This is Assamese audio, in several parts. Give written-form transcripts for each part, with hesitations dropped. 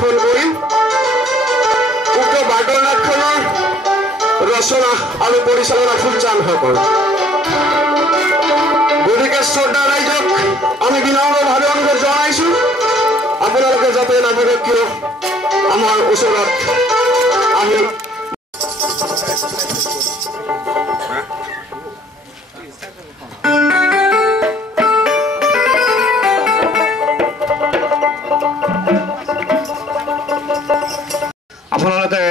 পৰিৱেশন কৰি উক্ত বাগৰনাথখনৰ ৰচনা আৰু পৰিচালনা ফুলচান্দসকল। গতিকে শ্ৰদ্ধা ৰাইজক আমি বিনম্ৰভাৱে অনুৰোধ জনাইছো আপোনালোকে যাতে নাভাবে কিয় আমাৰ ওচৰত আমি আপোনালোকে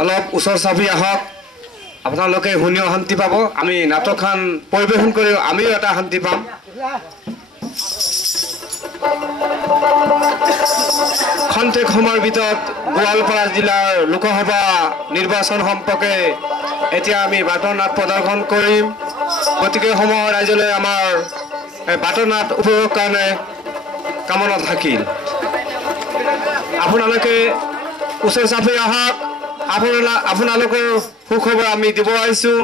অলপ ওচৰ চাপি আহক আপোনালোকে শুনিও শান্তি পাব আমি নাটকখন পৰিৱেশন কৰি আমিও এটা শান্তি পাম খন্তেক সময়ৰ ভিতৰত গোৱালপাৰা জিলাৰ লোকসভা নিৰ্বাচন সম্পৰ্কে এতিয়া আমি বাটনাট প্ৰদৰ্শন কৰিম গতিকে সময়ৰ ৰাইজলৈ আমাৰ বাটনাট উপভোগ কাৰণে কামনা থাকিল আপোনালোকে ওচৰ চাপি আহক আপোনালোকৰ সুখবৰ আমি দিব আহিছো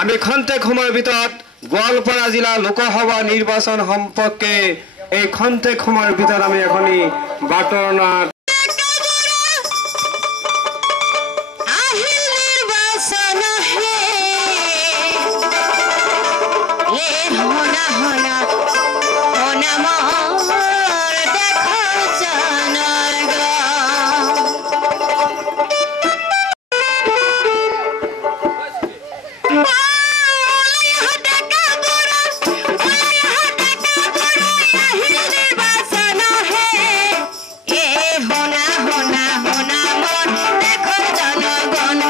আমি খন্তেক সময়ৰ ভিতৰত গোৱালপাৰা জিলা লোকসভা নিৰ্বাচন সম্পৰ্কে এই খন্তেক সময়ৰ ভিতৰত আমি এখনি বাটনাট होना होना होना मोर देखो जन गन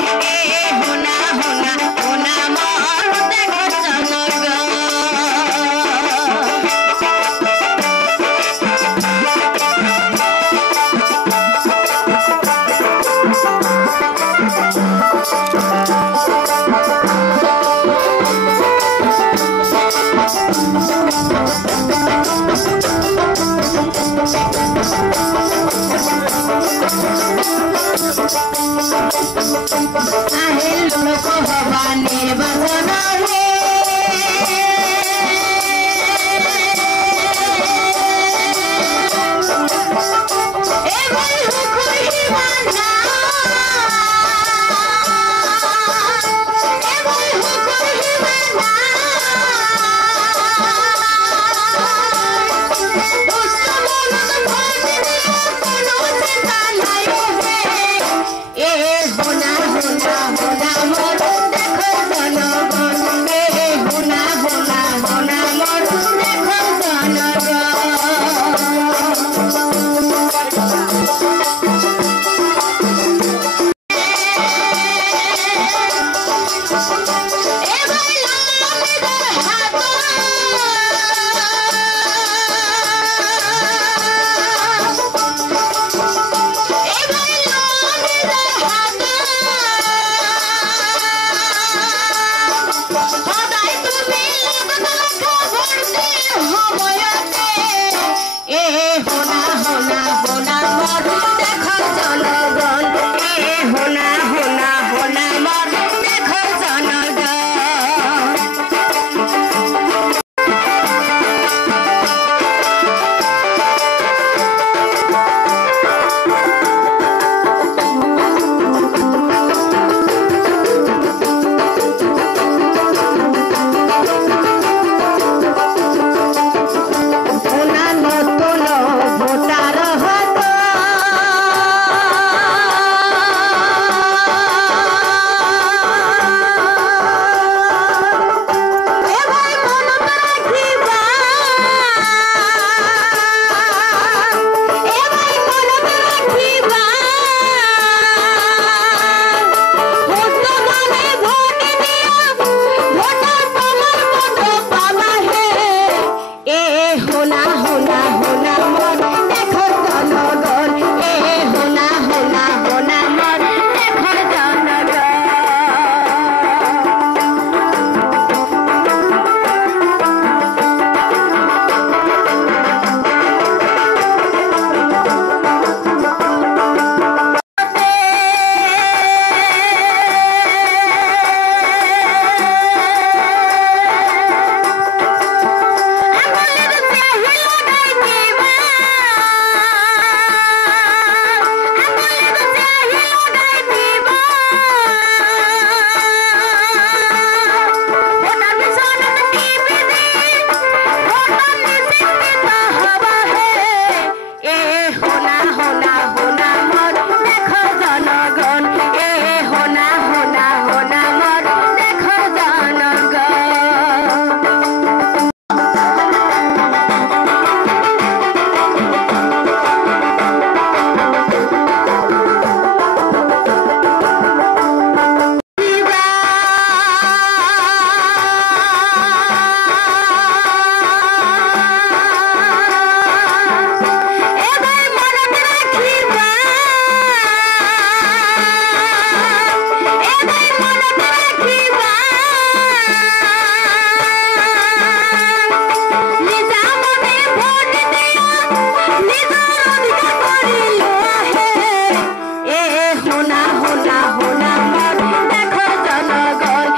হোনা হোনা হোনা মন দেখো জনগণ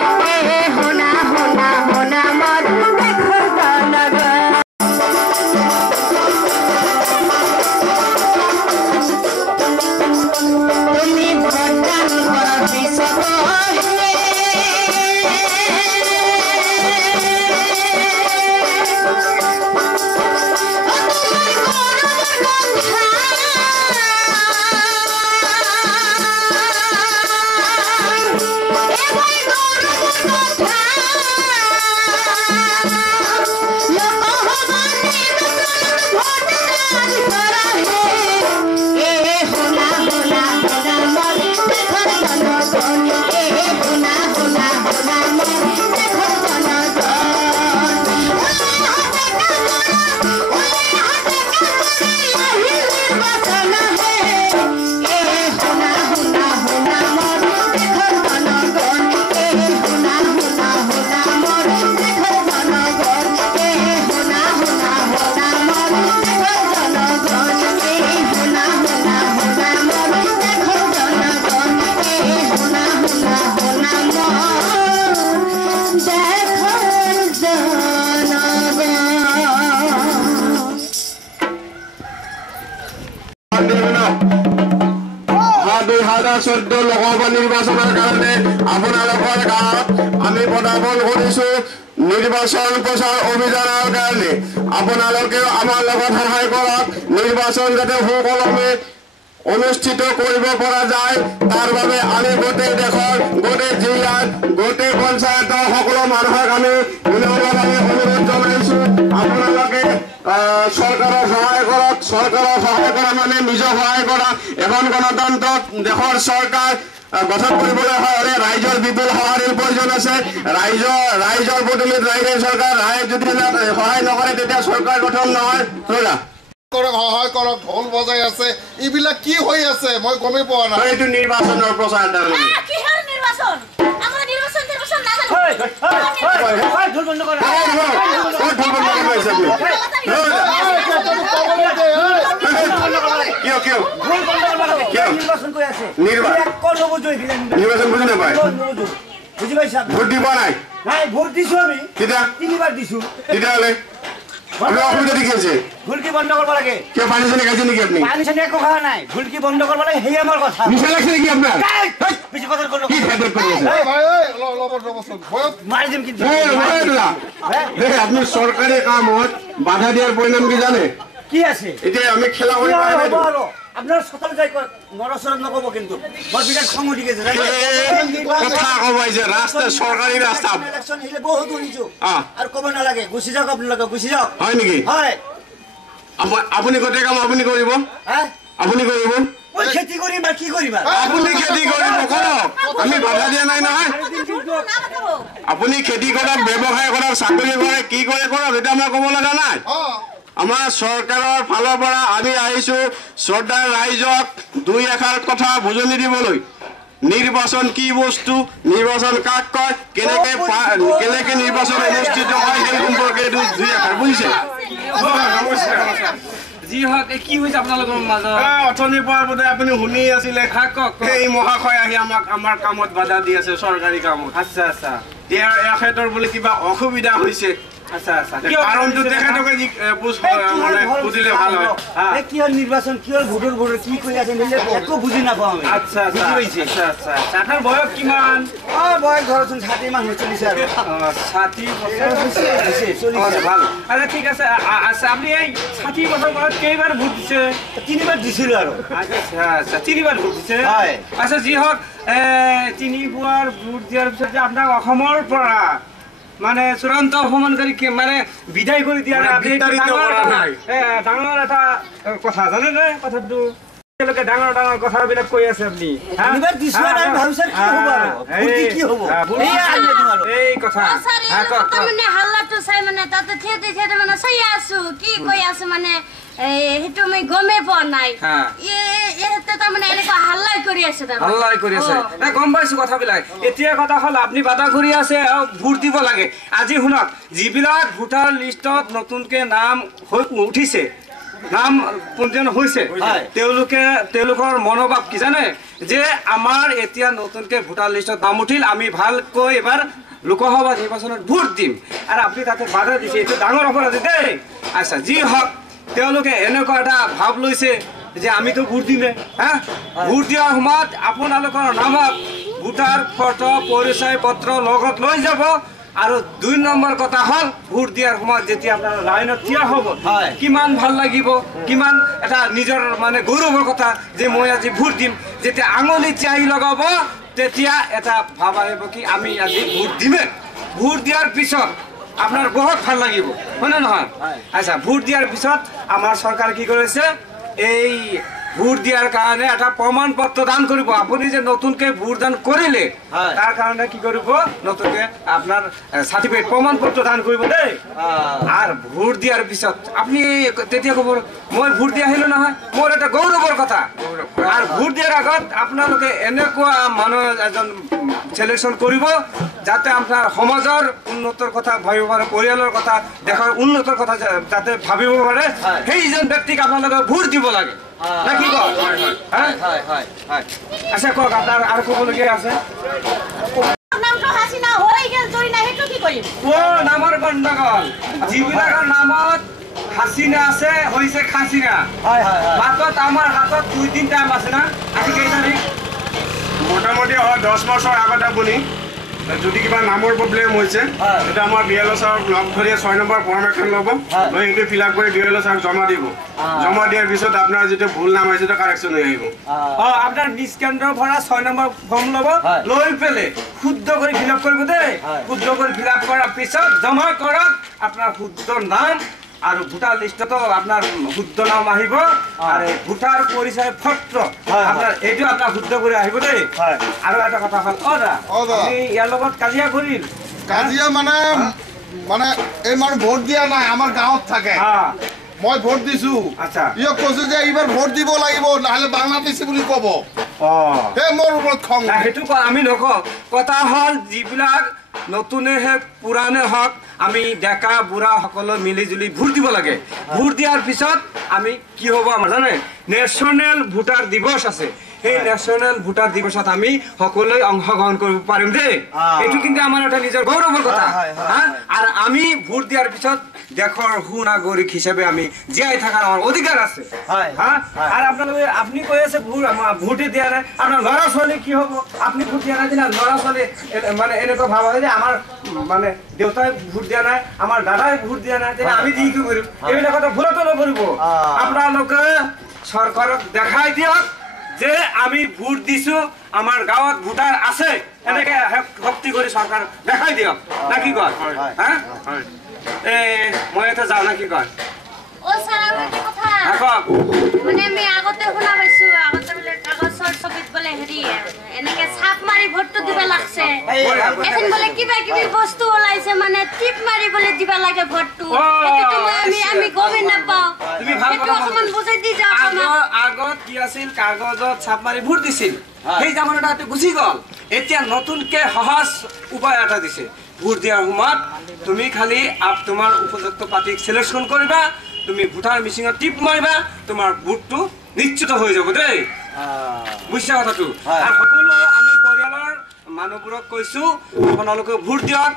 হোনা হোনা হোনা মন দেখো জনগণ তুমি ভোটদান করা বিশ্বক লোকসভা নিৰ্বাচনৰ কাৰণে আপোনালোকৰ গাঁৱত আমি পদাৰ্পণ কৰিছো নিৰ্বাচন প্ৰচাৰ অভিযানৰ কাৰণে আপোনালোকেও আমাৰ লগত সহায় কৰক নিৰ্বাচন যাতে সুকলমে অনুষ্ঠিত কৰিব পৰা যায় তাৰ বাবে আমি গোটেই দেশৰ গোটেই জিলাৰ গোটেই পঞ্চায়তৰ সকলো মানুহক আমি বিনম্ৰভাৱে অনুৰোধ জনাইছো আপোনালোকে চৰকাৰৰ সহায় কৰক চৰকাৰৰ সহায় কৰা মানে নিজক সহায় কৰা এখন গণতন্ত্ৰত দেশৰ চৰকাৰ গঠন কৰিবলৈ হ'লে ৰাইজৰ বিপুল সহায়ৰ প্ৰয়োজন আছে ৰাইজৰ বদলিত ৰাইজে চৰকাৰ ৰাইজ যদি সহায় নকৰে তেতিয়া চৰকাৰ গঠন নহয় সহায় কৰক ঢোল বজাই আছে এইবিলাক কি হৈ আছে মই গমেই পোৱা নাই এইটো নিৰ্বাচনৰ প্ৰচাৰ নিৰ্বাচন বুজি নাপায় ভোট দিব নাই ভোট দিছো আমি তিনিবাৰ দিছো তেতিয়াহ'লে আপোনাৰ অসুবিধা দেখি আছে ভুলকি বন্ধ কৰিব লাগে কিয় পানী চানী খাইছে নেকি আপুনি পানী চানী একো খোৱা নাই ভুলকি বন্ধ কৰিব লাগে সেই আমাৰ কথা নিচা লাগছে নেকি আপোনাৰ বেছি কথা ক'লো কি ফেডত কৰি আছে মাৰি দিম কিন্তু আপুনি চৰকাৰী কামত বাধা দিয়াৰ পৰিণাম কি জানে কি আছে এতিয়া আমি খেলা কৰি আপোনাৰ চকল যাই নৰচৰণ নক'ব কিন্তু বৰ বিৰাট খং উঠি গৈছে কথা কবাইছে ৰাস্তা চৰকাৰী ৰাস্তা ইলেকশ্যন আহিলে বহুত শুনিছো আৰু ক'ব নালাগে গুচি যাওক আপোনালোকে গুচি যাওক হয় নেকি হয় আপুনি গোটেই কাম আপুনি কৰিব আপুনি কৰিব মই খেতি কৰিম আৰু কি কৰিম আপুনি খেতি কৰিব কৰক আমি বাধা দিয়া নাই নহয় আপুনি খেতি কৰক ব্যৱসায় কৰক চাকৰি কৰে কি কৰে কৰক এটা মই ক'ব লগা নাই আমাৰ চৰকাৰৰ ফালৰ পৰা আমি আহিছো শ্ৰদ্ধাৰ ৰাইজক দুই এষাৰ কথা বুজনি দিবলৈ নিৰ্বাচন কি বস্তু নিৰ্বাচন কাক কয় কেনেকে নিৰ্বাচন অনুষ্ঠিত হয় সেই সম্পৰ্কে দুই এষাৰ বুজিছে যি হওক কি হৈছে আপোনালোকৰ মাজত অথনিৰ পৰা বোধে আপুনি শুনি আছিলে সেই মহাশয় আহি আমাৰ কামত বাধা দি আছে চৰকাৰী কামত আচ্ছা আচ্ছা এখেতৰ বোলে কিবা অসুবিধা হৈছে আচ্ছা আচ্ছা কাৰণটো তেখেতকে বুজিলে ভাল হয় কিহৰ নিৰ্বাচন কিহৰ ভোটৰ ভোটৰ কি কৰি আছে একো বুজি নাপাওঁ আমি আচ্ছা বুজি পাইছে আচ্ছা আচ্ছা আপোনাৰ বয়স কিমান বয়স ধৰচোন 60 মান চলিছে আৰু 60 বছৰ ভাল আচ্ছা ঠিক আছে আচ্ছা আপুনি এই 60 বছৰ বয়সত কেইবাৰ ভোট দিছে তিনিবাৰ দিছিলোঁ আৰু আচ্ছা আচ্ছা তিনিবাৰ ভোট দিছে হয় আচ্ছা যি হওক তিনিবাৰ ভোট দিয়াৰ পিছত যে আপোনাক অসমৰ পৰা মানে চূড়ান্ত অপমানকাৰী মানে বিদায় কৰি দিয়া ডাঙৰ এটা কথা জানে নে কথাটো তেওঁলোকে ডাঙৰ ডাঙৰ কথাবিলাক কৈ আছে আপুনি এই কথা হাল্লাটো চাই মানে তাতে থিয়েতে মানে চাই আছো কি কৈ আছো মানে সেইটো মই গমেই পোৱা নাই তাৰমানে এনেকুৱা হাল্লাই কৰি আছে হাল্লাই কৰি আছে গম পাইছো কথাবিলাক এতিয়া কথা হ'ল আপুনি বাধা কৰি আছে ভোট দিব লাগে আজি শুনক যিবিলাক ভোটাৰ লিষ্টত নতুনকে নাম হৈ উঠিছে নাম পঞ্জীয়ন হৈছে তেওঁলোকৰ মনোভাৱ কি জানে যে আমাৰ এতিয়া নতুনকৈ ভোটাৰ লিষ্টত নাম উঠিল আমি ভালকৈ এবাৰ লোকসভা নিৰ্বাচনত ভোট দিম আৰু আপুনি তাতে বাধা দিছে এইটো ডাঙৰ অপৰাধ দেই আচ্ছা যি হওক তেওঁলোকে এনেকুৱা এটা ভাৱ লৈছে যে আমিতো ভোট দিমে হা ভোট দিয়াৰ সময়ত আপোনালোকৰ নামত ভোটাৰ ফটো পৰিচয় পত্ৰ লগত লৈ যাব আৰু ২ নম্বৰ কথা হ'ল ভোট দিয়াৰ সময়ত যেতিয়া আপোনাৰ লাইনত থিয় হ'ব কিমান ভাল লাগিব কিমান এটা নিজৰ মানে গৌৰৱৰ কথা যে মই আজি ভোট দিম যেতিয়া আঙুলি চিয়াহী লগাব তেতিয়া এটা ভাৱ আহিব কি আমি আজি ভোট দিমে ভোট দিয়াৰ পিছত আপনার বহুত ভাল লাগিব হয় না নহয় আচ্ছা ভোট দিয়ার পিছত আমার সরকার কি করেছে এই ভোট দিয়ার কারণে একটা প্রমাণপত্র দান করব আপনি যে নতুনকে ভোট দান করিলে তার কারণে কি করব নতুনকে আপনার সার্টিফিকেট প্রমাণপত্র দান করব দেই আর ভোট দিয়ার পিছত আপনি তেতিয়া কব মই ভোট দিয়া হইলো নহয় মোর এটা গৌরবের কথা আর ভোট দিয়ার আগত আপনাদের এনেকুৱা মানুহ এজন সিলেকশন করব যাতে আপনার সমাজের উন্নতির কথা ভাবিব পারে পরিয়ালের কথা দেখার উন্নতির কথা যাতে ভাবিব পারে সেইজন ব্যক্তিক আপনাদের ভোট দিব লাগে নাকি কয় আচ্ছা কক আপনার আর কবলগীয়া আছে নামটো হাসিনা হৈ গেল জৰি নাই হেতু কি কৰিম ও নামৰ গণ্ডগোল যিবিলাকৰ নামত হাসিনা আছে হইছে খাসিনা হাতত আমার হাতত 2-3 টাইম আছে না আজি কেই তারিখ মোটামুটি 10 বছর আগত আপনি যদি কিবা নামৰ প্রবলেম হয়েছে এটা আমার বিএলও স্যার লগ ধরে 6 নম্বর ফর্ম এখন লব লই এটো ফিল আপ করে বিএলও স্যার জমা দিব জমা দিয়ার পিছত আপনার যেটা ভুল নাম আছে সেটা কারেকশন হয়ে আহিব আপনার নিজ কেন্দ্র ভরা 6 নম্বর ফর্ম লব লই পেলে শুদ্ধ করে ফিল আপ করব দে শুদ্ধ করে ফিল আপ করার পিছত জমা করক আপনার শুদ্ধ নাম আর ভোটার লিস্টত আপনার শুদ্ধ নাম আহিব আর ভোটার পরিচয় পত্র আপনার এইটো আপনার শুদ্ধ করে আহিব দেই আর একটা কথা হল আপনি ইয়ার লগত কাজিয়া করিল কাজিয়া মানে মানে এই মানুহ ভোট দিয়া নাই আমার গাঁৱত থাকে মই ভোট দিছো আচ্ছা ইয়ক কৈছো যে এইবাৰ ভোট দিব লাগিব নহলে বাংলাদেশী বুলি কব হে মোৰ ওপৰত খং সেইটো আমি নকওঁ কথা হল যিবিলাক নতুনে হওক পুরানে হওক আমি ডেকা বুঢ়া সকলো মিলি জুলি ভোট দিব লাগে ভোট দিয়ার পিছত আমি কি হব আমার জানে ন্যাশনাল ভোটার দিবস আছে এই ন্যাশনাল ভোটার দিবসত আমি সকলোই অংশগ্রহণ কৰিব পাৰিম দেই এইটো কিন্তু আমাৰ এটা নিজৰ গৌৰৱৰ কথা হ্যাঁ আৰ আমি ভোট দিয়াৰ পিছত দেশৰ সুনাগৰিক হিচাপে আমি জীয়াই থাকাৰ আমাৰ অধিকাৰ আছে হ্যাঁ আৰ আপনাদেৰ আপনি কৈ আছে ভোটে দিয়া নাই আপনাৰ ল'ৰা ছোৱালী কি হব আপনি ভোট দিয়া নাই দিনা ল'ৰা ছোৱালী মানে এনেকুৱা ভাব হয় যে আমাৰ মানে দেউতাই ভোট দিয়া নাই আমাৰ দাদাই ভোট দিয়া নাই তেনে আমি দি কি কৰিম এইবিলাক কথা ভুলতো নকৰিব আপোনালোকে সৰকাৰক দেখাই দিয়ক যে আমি ভোট দিছো আমাৰ গাঁৱত ভোটার আছে এনেকে শক্তি করে সরকার দেখাই দিয়ক নাকি কয় হ্যাঁ মই এটা যাও নাকি কয় ও স্যার আৰু এটা কথা মানে আমি আগতে শুনা পাইছো আগতে বলে কাগজৰ ছবিত বলে হেৰি এনেকে ছাপ মাৰি ভোটটো দিবা লাগছে এখন বলে কিবা কিবি বস্তু ওলাইছে মানে টিপ মাৰি বলে দিবা লাগে ভোটটো এটো আমি গমে নাপাও তুমি ভাল কথা অকমান বুজাই দি যাও আগত কি আছিল কাগজত ছাপ মাৰি ভোট দিছিল সেই জামানাটা গুচি গল এতিয়া নতুনকে সহজ উপায় এটা দিছে ভোট দিয়াৰ সময়ত তুমি খালি তোমাৰ উপযুক্ত পাৰ্টিক সিলেকশন কৰিবা তুমি ভোটাৰ মিছিঙত টিপ মাৰিবা তোমাৰ ভোটটো নিশ্চিত হৈ যাব দেই বুঝছা কথাটো আৰু সকলো আমি পৰিয়ালৰ মানুহবোৰক কৈছো আপোনালোকে ভোট দিয়ক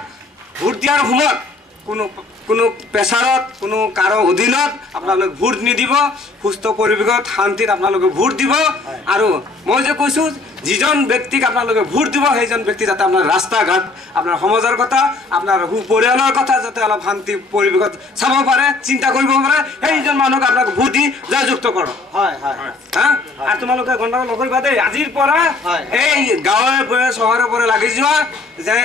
ভোট দিয়াৰ সময়ত কোনো প্ৰেছাৰত কোনো কাৰো অধীনত আপোনালোকে ভোট নিদিব সুস্থ পৰিৱেশত শান্তিত আপোনালোকে ভোট দিব আৰু মই যে কৈছো যিজন ব্যক্তিক আপোনালোকে ভোট দিব সেইজন ব্যক্তি যাতে আপোনাৰ ৰাস্তা ঘাট আপোনাৰ সমাজৰ কথা আপোনাৰ পৰিয়ালৰ কথা যাতে অলপ শান্তি পৰিৱেশত চাব পাৰে চিন্তা কৰিব পাৰে সেইজন মানুহক আপোনাক ভোট দি জয়যুক্ত কৰক আৰু তোমালোকে গণ্ডগোল নকৰিবা দেই আজিৰ পৰা এই গাঁৱে ভূঞে চহৰে পৰা লাগি যোৱা যে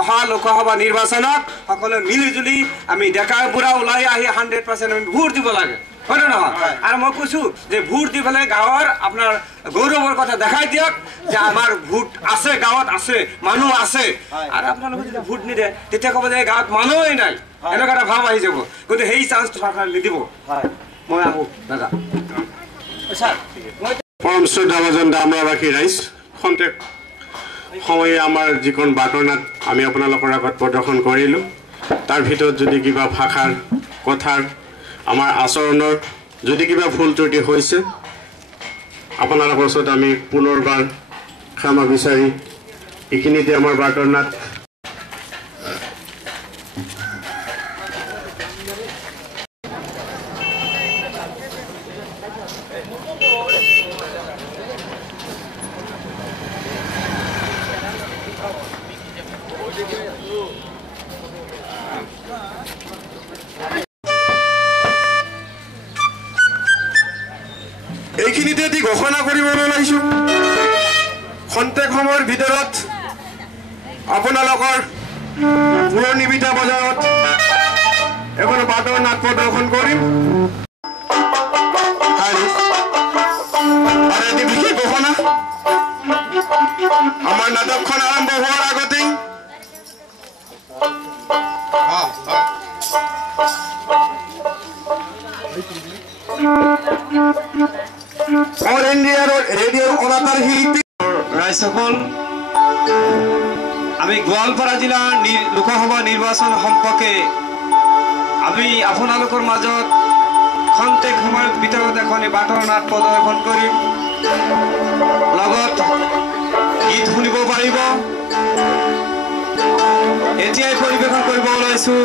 অহা লোকসভা নিৰ্বাচনত সকলোৱে মিলি জুলি আমি ডেকা বুঢ়া ওলাই আহি 100% আমি ভোট দিব লাগে হয় না নহয় আর মই কৈছো যে ভোট দি পেলাই গাঁৱৰ আপোনাৰ গৌৰৱৰ কথা দেখাই দিয়ক যে আমাৰ ভোট আছে গাঁৱত আছে মানুহ আছে আৰু আপোনালোকে যদি ভোট নিদিয়ে তেতিয়া ক'ব যে গাঁৱত মানুহেই নাই এনেকুৱা এটা ভাৱ আহি যাব কিন্তু সেই চান্স চৰকাৰে নিদিব মই আহো দাদা পৰম শ্ৰদ্ধাভাজন দামৰাবাসী ৰাইজ খন্তেক সময়ে আমাৰ যিখন বাৰ্তানাট আমি আপোনালোকৰ আগত প্ৰদৰ্শন কৰিলোঁ তাৰ ভিতৰত যদি কিবা ভাষাৰ কথাৰ আমাৰ আচৰণৰ যদি কিবা ভুল ত্ৰুটি হৈছে আপোনালোকৰ ওচৰত আমি পুনৰবাৰ ক্ষমা বিচাৰি এইখিনিতে আমাৰ বাৰ্তানাট এইখিনিতে এটি ঘোষণা কৰিবলৈ ওলাইছো খন্তেক সময়ৰ ভিতৰত আপোনালোকৰ পুৰণি বিটা বজাৰত এখন বাটৰ নাট প্ৰদৰ্শন কৰিম আৰু এটি বিশেষ ঘোষণা আমাৰ নাটকখন আৰম্ভ হোৱাৰ আগতেই অল ইন্ডিয়া ৰেডিওৰ অনাতাৰ শিল্পী ৰাইজসকল আমি গোৱালপাৰা জিলাৰ লোকসভা নিৰ্বাচন সম্পৰ্কে আমি আপোনালোকৰ মাজত খন্তেক সময়ৰ ভিতৰত এখন বাটৰ নাট প্ৰদৰ্শন কৰিম লগত গীত শুনিব পাৰিব এতিয়াই পৰিৱেশন কৰিব ওলাইছো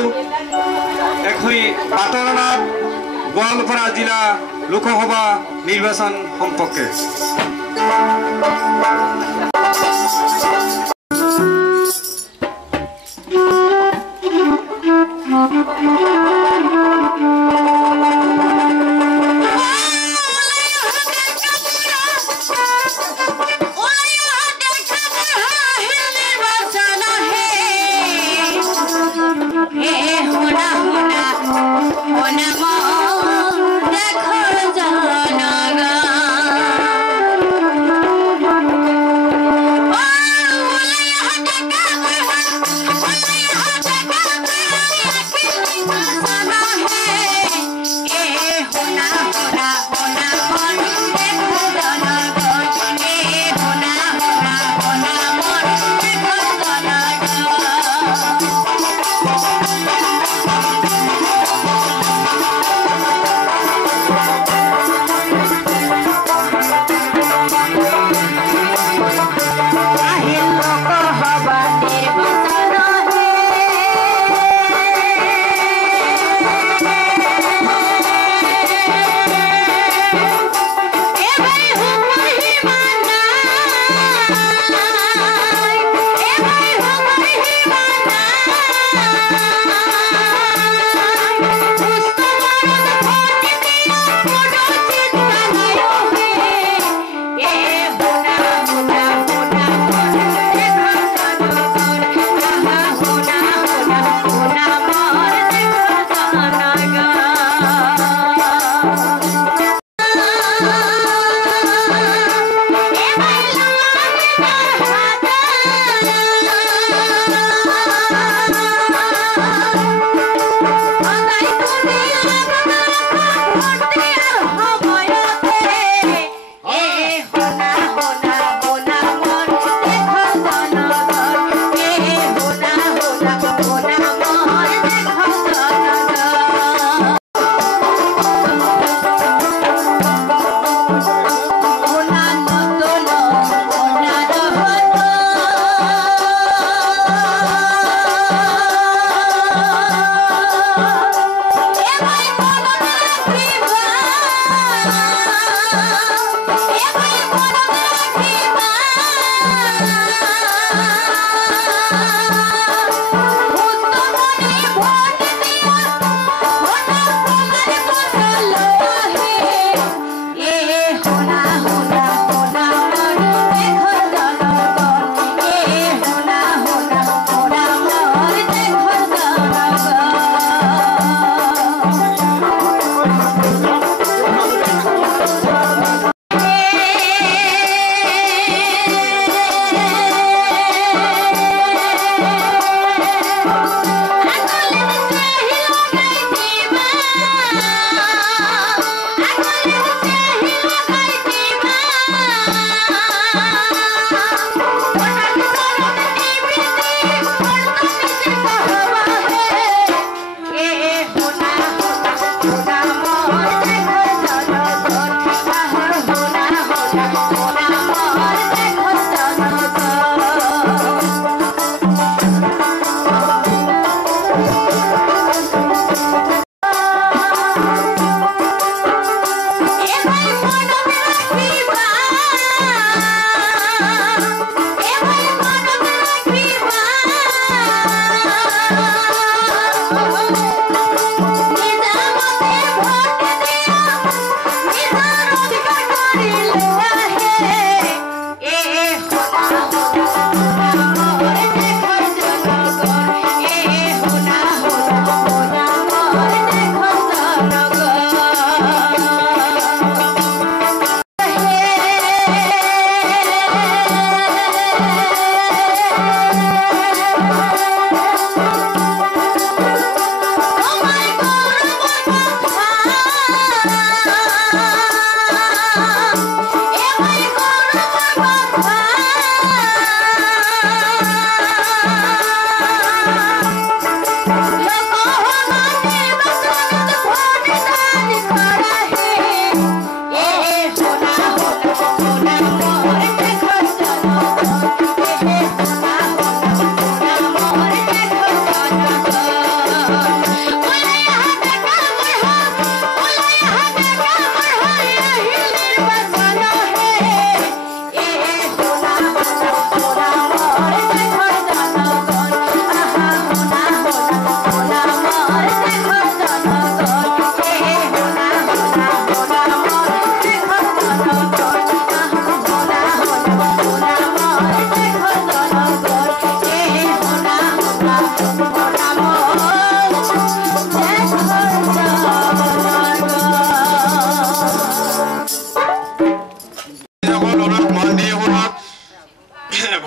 এখন বাটৰ নাট গোৱালপাৰা জিলা লোকসভা নিৰ্বাচন সম্পৰ্কে Oh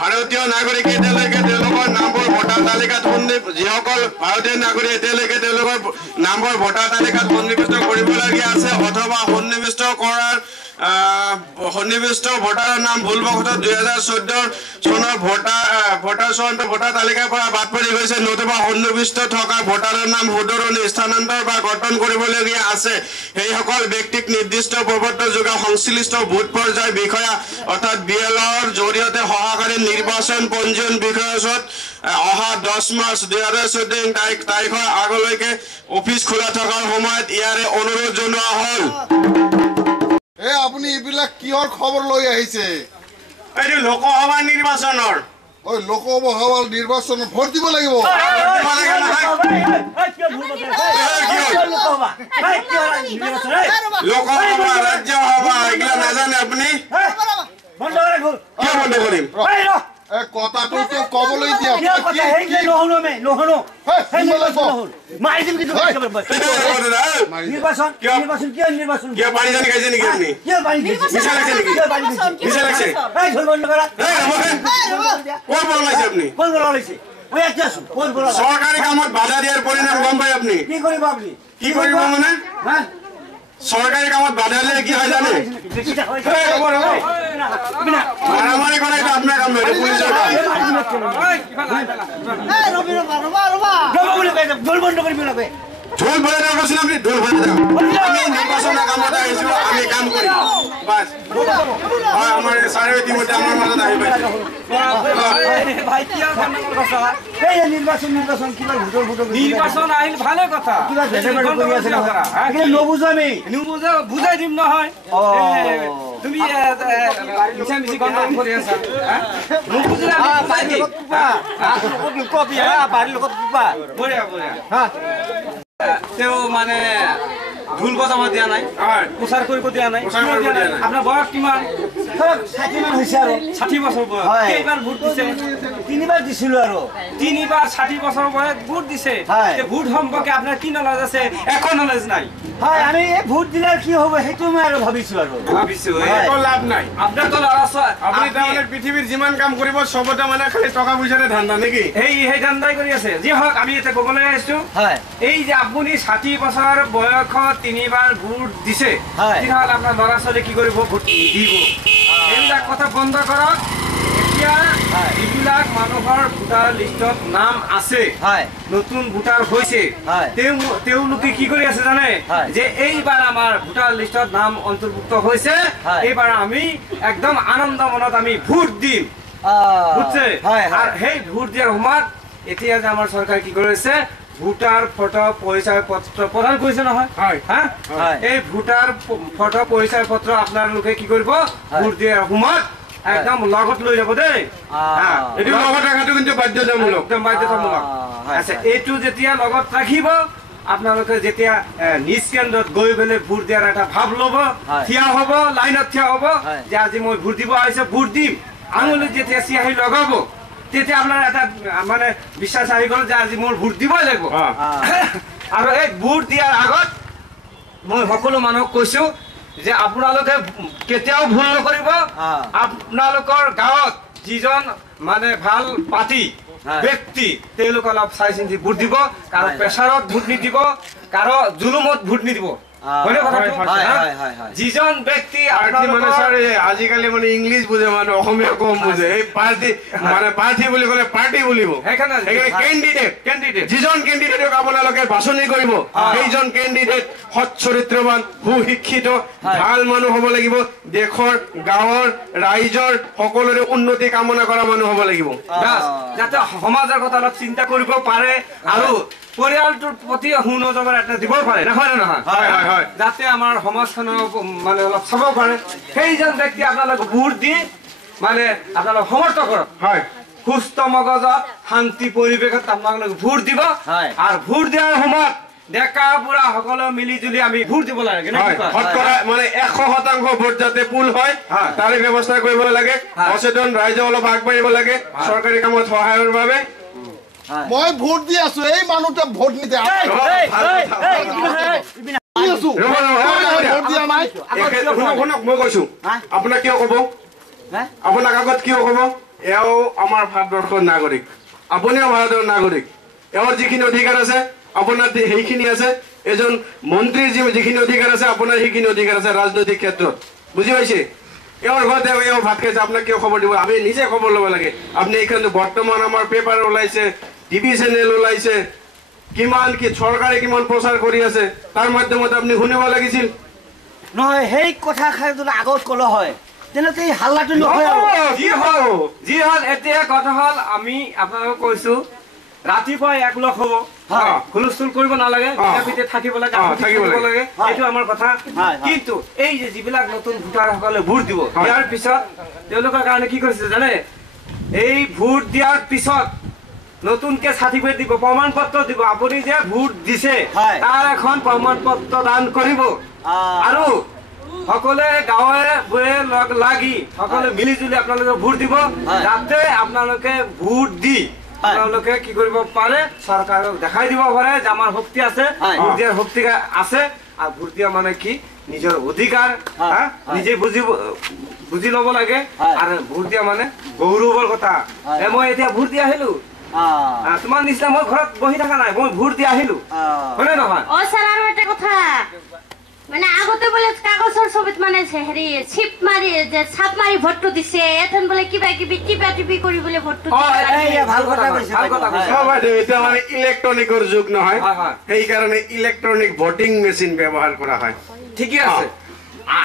ভাৰতীয় নাগৰিক এতিয়ালৈকে তেওঁলোকৰ নামবোৰ ভোটাৰ তালিকাত যিসকল ভাৰতীয় নাগৰিক এতিয়ালৈকে তেওঁলোকৰ নামবোৰ ভোটাৰ তালিকাত সন্নিৱিষ্ট কৰিবলগীয়া আছে অথবা সন্নিৱিষ্ট কৰাৰ সন্নিৱিষ্ট ভোটাৰৰ নাম ভুলবশতঃ 2014 চনৰ ভোটাৰ তালিকাৰ পৰা বাদ পৰি গৈছে নতুবা সন্নিৱিষ্ট থকা ভোটাৰৰ নাম শুধৰণি স্থানান্তৰ বা গঠন কৰিবলগীয়া আছে সেইসকল ব্যক্তিক নিৰ্দিষ্ট প্ৰৱৰ্তনযোগ্য সংশ্লিষ্ট ভোট পৰ্যায় বিষয়া অৰ্থাৎ বিএলঅৰ জৰিয়তে সহকাৰী নিৰ্বাচন পঞ্জীয়ন বিষয়ত অহা 10 মাৰ্চ 2014 তাৰিখৰ আগলৈকে অফিচ খোলা থকাৰ সময়ত ইয়াৰে অনুৰোধ জনোৱা হ'ল। আপুনি এইবিলাক কিহৰ খবৰ লৈ আহিছে? এইটো লোকসভা নিৰ্বাচনৰ লোকসভা নিৰ্বাচনত ভোট দিব লাগিব। লোকসভা ৰাজ্যসভা এইগিলা নাজানে আপুনি? কিয় বন্ধ কৰিম? কথাটোতো ক'বলৈ দিয়া কিয় পানী জানি খাইছে নেকি আপুনি? মিছা লাগছে নেকি? মিছা লাগছে? ক'ৰ পৰা ওলাইছে আপুনি? চৰকাৰী কামত বাধা দিয়াৰ পৰিণাম গম পায় আপুনি? কি কৰিব আপুনি? কি কৰিব মানে? চৰকাৰী কামত বাধা দিলে কি হয় জানে? মাৰামাৰি কৰা এইটো আপোনাৰ কাম নহয়, পুলিচৰ কাম। ঢোল বজাই দিয়ক কৈছিল আপুনি, ঢোল বজাই দিয়ক। আমি নিৰ্বাচনৰ কামত আহিছোঁ, আমি কাম কৰিম বাছ। হয়, আমাৰ ছাৰে ইতিমধ্যে আমাৰ মাজত আহি পাইছে। নিৰ্বাচন আহিল ভালে কথা, বুজাই দিম নহয়। তুমি মিছামিছি গণ্ডগোল কৰি আছা, নুবুজিলে বঢ়িয়া বঢ়িয়া। তেওঁ মানে ঢোল বজাব দিয়া নাই, প্ৰচাৰ কৰিব দিয়া নাই। আপোনাৰ বয়স কিমান? 60 বছৰ বয়স। কেইবাৰ ভোট দিছে? 3বাৰ দিছিলো আৰু 3বাৰ 60 বছৰ বয়স ভোট দিছে। ভোট সম্পৰ্কে আপোনাৰ কি নলেজ আছে? একো নলেজ নাই। হয়, আমি ভোট দিলে কি হ'ব সেইটো মই আৰু ভাবিছো একো লাভ নাই। আপোনাৰতো ল'ৰা ছোৱালী, আপুনি তাৰমানে পৃথিৱীৰ যিমান কাম কৰিব চবতে মানে খালি টকা পইচাৰে ধান্দা নেকি? সেই ধান্দাই কৰি আছে। যি হওক, আমি এতিয়া ক'বলৈ আহিছো, এই যে আপুনি 60 বছৰ বয়সত 3বাৰ ভোট দিছে, তেতিয়াহ'লে আপোনাৰ ল'ৰা ছোৱালী কি কৰিব? ভোট নিদিব। এইবিলাক কথা বন্ধ কৰক। এতিয়া যিবিলাক মানুহৰ ভোটাৰ লিষ্টত নাম আছে, নতুন ভোটাৰ হৈছে, তেওঁলোকে কি কৰি আছে জানে? যে এইবাৰ আমাৰ ভোটাৰ লিষ্টত নাম অন্তৰ্ভুক্ত হৈছে, এইবাৰ আমি একদম আনন্দ মনত আমি ভোট দিম, বুজিছে? আৰু সেই ভোট দিয়াৰ সময়ত এতিয়া যে আমাৰ চৰকাৰে কি কৰিছে? ভোটাৰ ফটো পৰিচয় পত্ৰ প্ৰদান কৰিছে নহয়? এই ভোটাৰ ফটো পৰিচয় পত্ৰ আপোনালোকে কি কৰিব? ভোট দিয়াৰ সময়ত একদম লগত লৈ যাব দেই। এইটো লগত ৰখাটো কিন্তু বাধ্যতামূলক, একদম বাধ্যতামূলক। আচ্ছা, এইটো যেতিয়া লগত ৰাখিব, আপোনালোকে যেতিয়া নিজ কেন্দ্ৰত গৈ পেলাই ভোট দিয়াৰ এটা ভাৱ ল'ব, থিয় হ'ব, লাইনত থিয় হ'ব, যে আজি মই ভোট দিব আহিছো, ভোট দিম। আঙুলিত যেতিয়া চিয়াহী লগাব, তেতিয়া আপোনাৰ এটা মানে বিশ্বাস আহি গ'ল যে আজি মোৰ ভোট দিবই লাগিব। আৰু এই ভোট দিয়াৰ আগত মই সকলো মানুহক কৈছো যে আপোনালোকে কেতিয়াও ভুল নকৰিব। আপোনালোকৰ গাঁৱত যিজন মানে ভাল পাৰ্টি ব্যক্তি, তেওঁলোক অলপ চাই চিন্তি ভোট দিব। কাৰো প্ৰেছাৰত ভোট নিদিব, কাৰো জুলুমত ভোট নিদিব। হয়নে কথাটো? হয়, হা? হয়, হয়, হয়। যিজন ব্যক্তি প্ৰাৰ্থী মানে আপোনালোকৰ ছাৰ আজিকালি মানে ইংলিছ বুজে মানুহ অসমীয়া কম বুজে এই পাৰ্টি মানে পাৰ্টি বুলি ক'লে পাৰ্টি বুলিব সেইকাৰণে কেণ্ডিডেট যিজন কেণ্ডিডেটক আপোনালোকে বাছনি কৰিব সেইজন কেণ্ডিডেট সৎ চৰিত্ৰৱান সুশিক্ষিত ভাল মানুহ হ'ব লাগিব দেশৰ গাঁৱৰ ৰাইজৰ সকলোৰে উন্নতি কামনা কৰা মানুহ হ'ব লাগিব বাস, যাতে সমাজৰ কথা অলপ চিন্তা কৰিব পাৰে আৰু পৰিয়ালটোৰ প্ৰতি সুনজৰ এটা দিব পাৰে নহয় নে নহয় হয় যাতে আমাৰ সমাজখনৰ মানে অলপ চাব পাৰে সেইজন ব্যক্তি আপোনালোকে ভোট দি মানে আপোনালোক সমৰ্থন কৰক হয় সুস্থ মগজত শান্তি পৰিৱেশত আপোনালোকে ভোট দিব হয়। আৰু ভোট দিয়াৰ সময়ত ডেকা বুঢ়া সকলো মিলি জুলি আমি ভোট দিব লাগে নে কি হয় কয়? শতকৰা মানে 100% ভোট যাতে পুল হয় হয়। তাৰে ব্যৱস্থা কৰিব লাগে হয়। সচেতন ৰাইজে অলপ আগবাঢ়িব লাগে চৰকাৰী কামত সহায়ৰ বাবে মই ভোট দি আছো এই মানুহটোৱে ভোট নিদিয়ে ৰ'ব, ভোট দিয়া নাই শুনক মই কৈছো আপোনাক কিয় ক'ব আপোনাক আগত কিয় ক'ব এওঁ আমাৰ ভাৰতবৰ্ষৰ নাগৰিক আপুনিও ভাৰতৰ নাগৰিক এওঁৰ যিখিনি অধিকাৰ আছে আপোনাৰ সেইখিনি আছে এজন মন্ত্ৰীৰ যিখিনি অধিকাৰ আছে আপোনাৰ সেইখিনি অধিকাৰ আছে ৰাজনৈতিক ক্ষেত্ৰত বুজি পাইছে এওঁৰ ঘৰত এওঁ ভাত খাইছে আপোনাক কিয় খবৰ দিব আমি নিজে খবৰ ল'ব লাগে আপুনি এইখানে বৰ্তমান আমাৰ পেপাৰ ওলাইছে টিভি চেনেল ওলাইছে কিমান কি চৰকাৰে কিমান প্ৰচাৰ কৰি আছে তাৰ মাধ্যমত আপুনি শুনিব লাগিছিল নহয় সেই কথাষাৰ যদি আগত ক'লে হয় তেনেহ'লে এই হাল্লাটো নহয় আৰু যি হল এতিয়া কথা হল আমি আপোনালোকক কৈছো ৰাতিপুৱা 1 লাখ হ'ব হয়। হুলস্থুল কৰিব নালাগে ভিতৰত থাকিব লাগে থাকিব লাগে। এইটো আমাৰ কথা হয়। কিন্তু এই যে যিবিলাক নতুন ভোটাৰসকলে ভোট দিব ইয়াৰ পিছত তেওঁলোকৰ কাৰণে কি কৰিছে জানে এই ভোট দিয়াৰ পিছত নতুনকে সাৰ্টিফিকেট দিব প্ৰমাণ পত্ৰ দিব আপুনি যে ভোট দিছে হয়। তাৰ এখন প্ৰমাণ পত্ৰ দান কৰিব আৰু সকলোৱে গাঁৱে বুঢ়ে লগ লাগি সকলোৱে মিলি জুলি আপোনালোকে ভোট দিব যাতে আপোনালোকে ভোট দি আপোনালোকে কি কৰিব পাৰে চৰকাৰক দেখাই দিব পাৰে যে আমাৰ শক্তি আছে ভোট দিয়াৰ শক্তি আছে আৰু ভোট দিয়া মানে কি নিজৰ অধিকাৰ নিজে বুজি ল'ব লাগে আৰু ভোট দিয়া মানে গৌৰৱৰ কথা মই এতিয়া ভোট দি আহিলো তোমাৰ নিচিনা মই ঘৰত বহি থকা নাই মই ভোট দি আহিলো হয়নে নহয় অ স্যার আর একটা কথা মানে আগতে বলে কাগজের ছবিত মানে হেৰি ছিপ মাৰি যে ছাপ মাৰি ভোটটো দিছে এখন বলে কিবা কিবি টিপা টিপি কৰি বলে ভোটটো ভাল কথা কৈছে ভাল কথা কৈছে এতিয়া মানে ইলেক্ট্ৰনিকৰ যুগ নহয় হয়, হয়। সেইকাৰণে ইলেক্ট্ৰনিক ভোটিং মেচিন ব্যৱহাৰ কৰা হয় ঠিকই আছে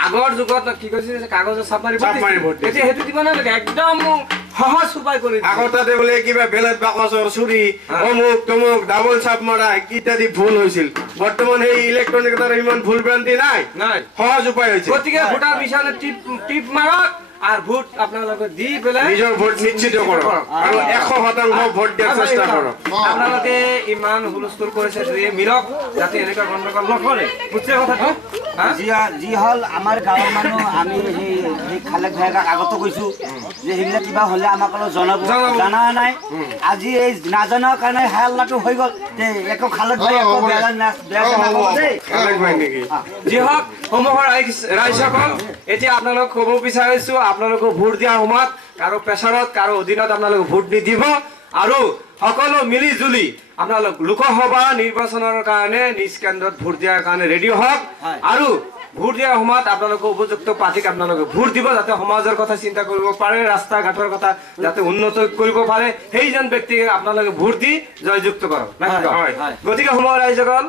আগৰ যুগত কি কৈছে কাগজৰ ছাপ মাৰি ভোট দিছে। এতিয়া সেইটো দিব নালাগে একদম সহজ উপায় কৰি দিছে। আগতে বোলে কিবা বেলেগ বাকচৰ চুৰি অমুক তমুক ডাবল চাপ মৰা ইত্যাদি ভুল হৈছিল বৰ্তমান সেই ইলেক্ট্ৰনিক দ্বাৰা ইমান ভুল ভ্ৰান্তি নাই নাই সহজ উপায় হৈছে গতিকে ভোটাৰ বিচাৰে টিপ মাৰক আৰু ভোট আপোনালোকে দি পেলাই নিজৰ ভোট নিশ্চিত কৰক আৰু 100% ভোট দিয়াৰ চেষ্টা কৰক আপোনালোকে ইমান হুলস্থুল কৰিছে যে মিলক যাতে এনেকুৱা গণ্ডগোল নকৰে বুজিছে কথাটো যি হ'ল আমাৰ গাঁৱৰ মানুহ আমি সেই খালেক ভাইগাক আগতো কৈছোঁ যে সেইবিলাক কিবা হ'লে আমাক অলপ জনাব জানা নাই আজি এই নাজনাৰ কাৰণে হাল্লাটো হৈ গ'ল একো খালেক ভাই একো বেয়া নাপাব দেই খালেক ভাই নেকি যি হওক সমূহৰ ৰাইজসকল এতিয়া আপোনালোক ক'ব বিচাৰিছো আপোনালোকক ভোট দিয়াৰ সময়ত কাৰো প্ৰেছাৰত কাৰো অধীনত আপোনালোকে ভোট নিদিব আৰু সকলো মিলি জুলি আপোনালোক লোকসভা নিৰ্বাচনৰ কাৰণে নিজ কেন্দ্ৰত ভোট দিয়াৰ কাৰণে ৰেডি হওক আৰু ভোট দিয়াৰ সময়ত আপোনালোকে উপযুক্ত প্ৰাৰ্থীক আপোনালোকে ভোট দিব যাতে সমাজৰ কথা চিন্তা কৰিব পাৰে ৰাস্তা ঘাটৰ কথা যাতে উন্নত কৰিব পাৰে সেইজন ব্যক্তিক আপোনালোকে ভোট দি জয়যুক্ত কৰক গতিকে সমূহৰ ৰাইজসকল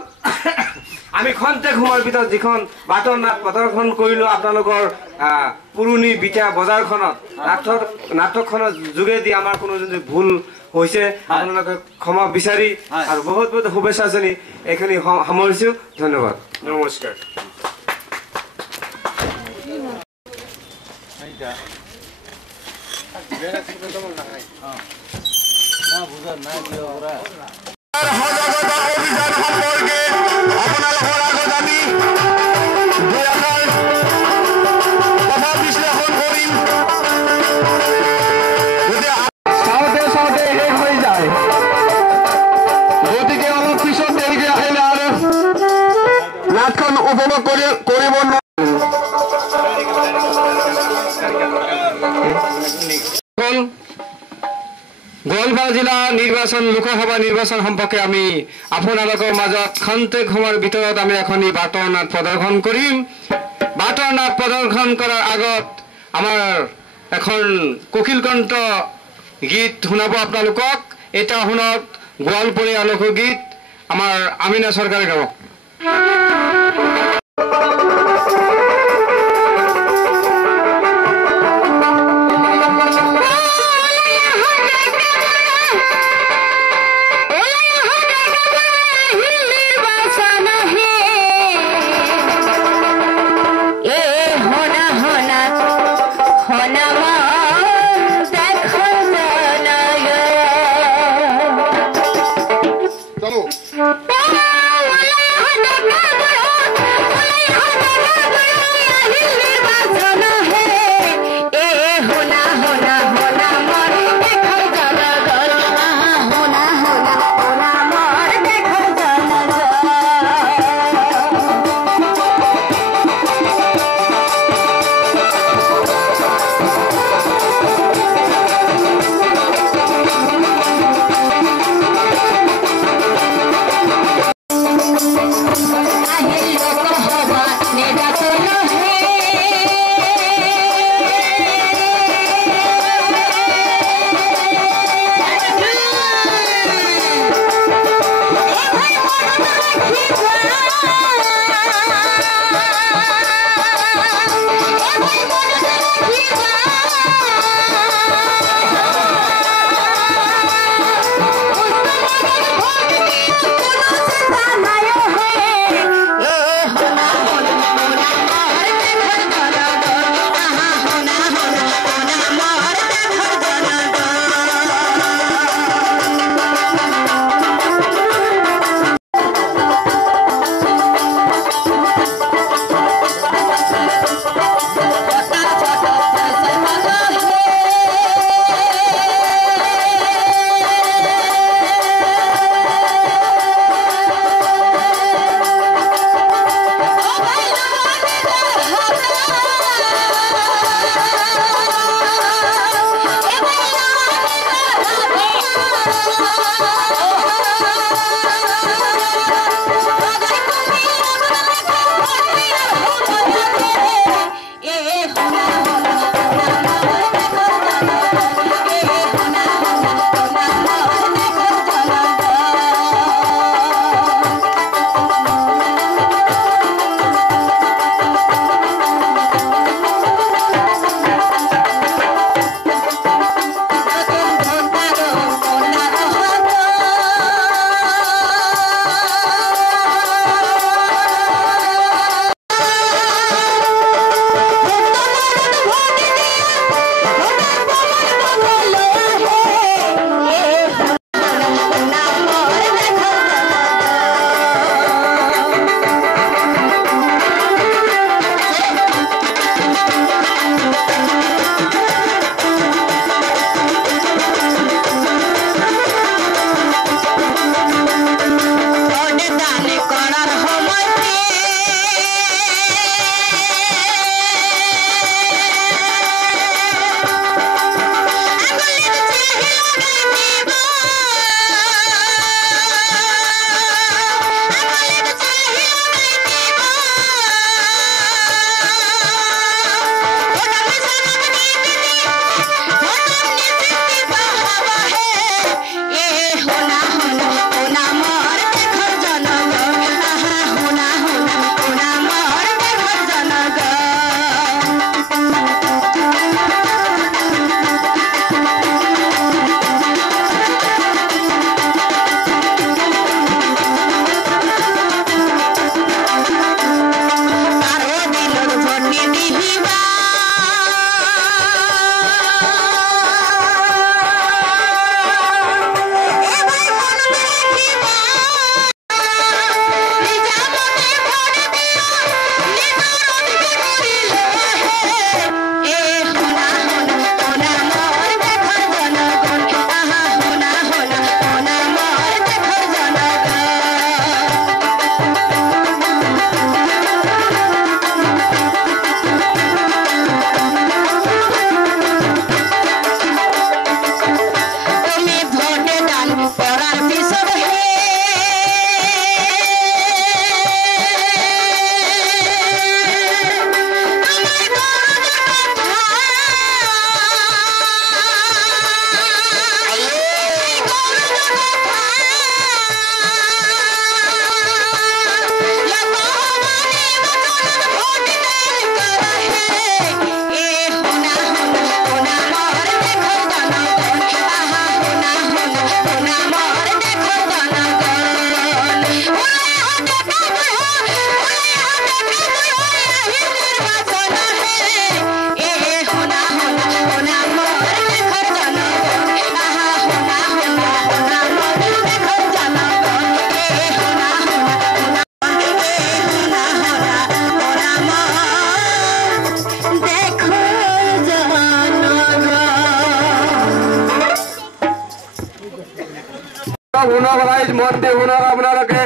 আমি খন্তেক সময়ৰ ভিতৰত যিখন বাটৰ নাট প্ৰদৰ্শন কৰিলো আপোনালোকৰ পুৰণি বিটা বজাৰখনত নাটকখনৰ যোগেদি আমাৰ কোনো যদি ভুল হৈছে আপোনালোকে ক্ষমা বিচাৰি আৰু বহুত বহুত শুভেচ্ছা জনাই এইখিনি সামৰিছো ধন্যবাদ নমস্কাৰ সজাগতা অভিযান সম্পৰ্কে আপোনালোকৰ আগত আমি কথা বিশ্লেষণ কৰিম যদি চাওঁতে শেষ হৈ যায় গতিকে অলপ পিছত দেৰিকে আহিলে আৰু নাটখন উপভোগ কৰিব গোৱালপাৰা জিলা নিৰ্বাচন লোকসভা নিৰ্বাচন সম্পৰ্কে আমি আপোনালোকৰ মাজত খন্তেক সময়ৰ ভিতৰত আমি এখন বাটৰ নাট প্ৰদৰ্শন কৰিম। বাটৰ নাট প্ৰদৰ্শন কৰাৰ আগত আমাৰ এখন কোকিলকণ্ঠ গীত শুনাব আপোনালোকক। এটা শুনক গোৱালপৰীয়া লোকগীত আমাৰ আমিনা চৰকাৰে গাব। চলো মন্ত্ৰী শুনক, আপোনালোকে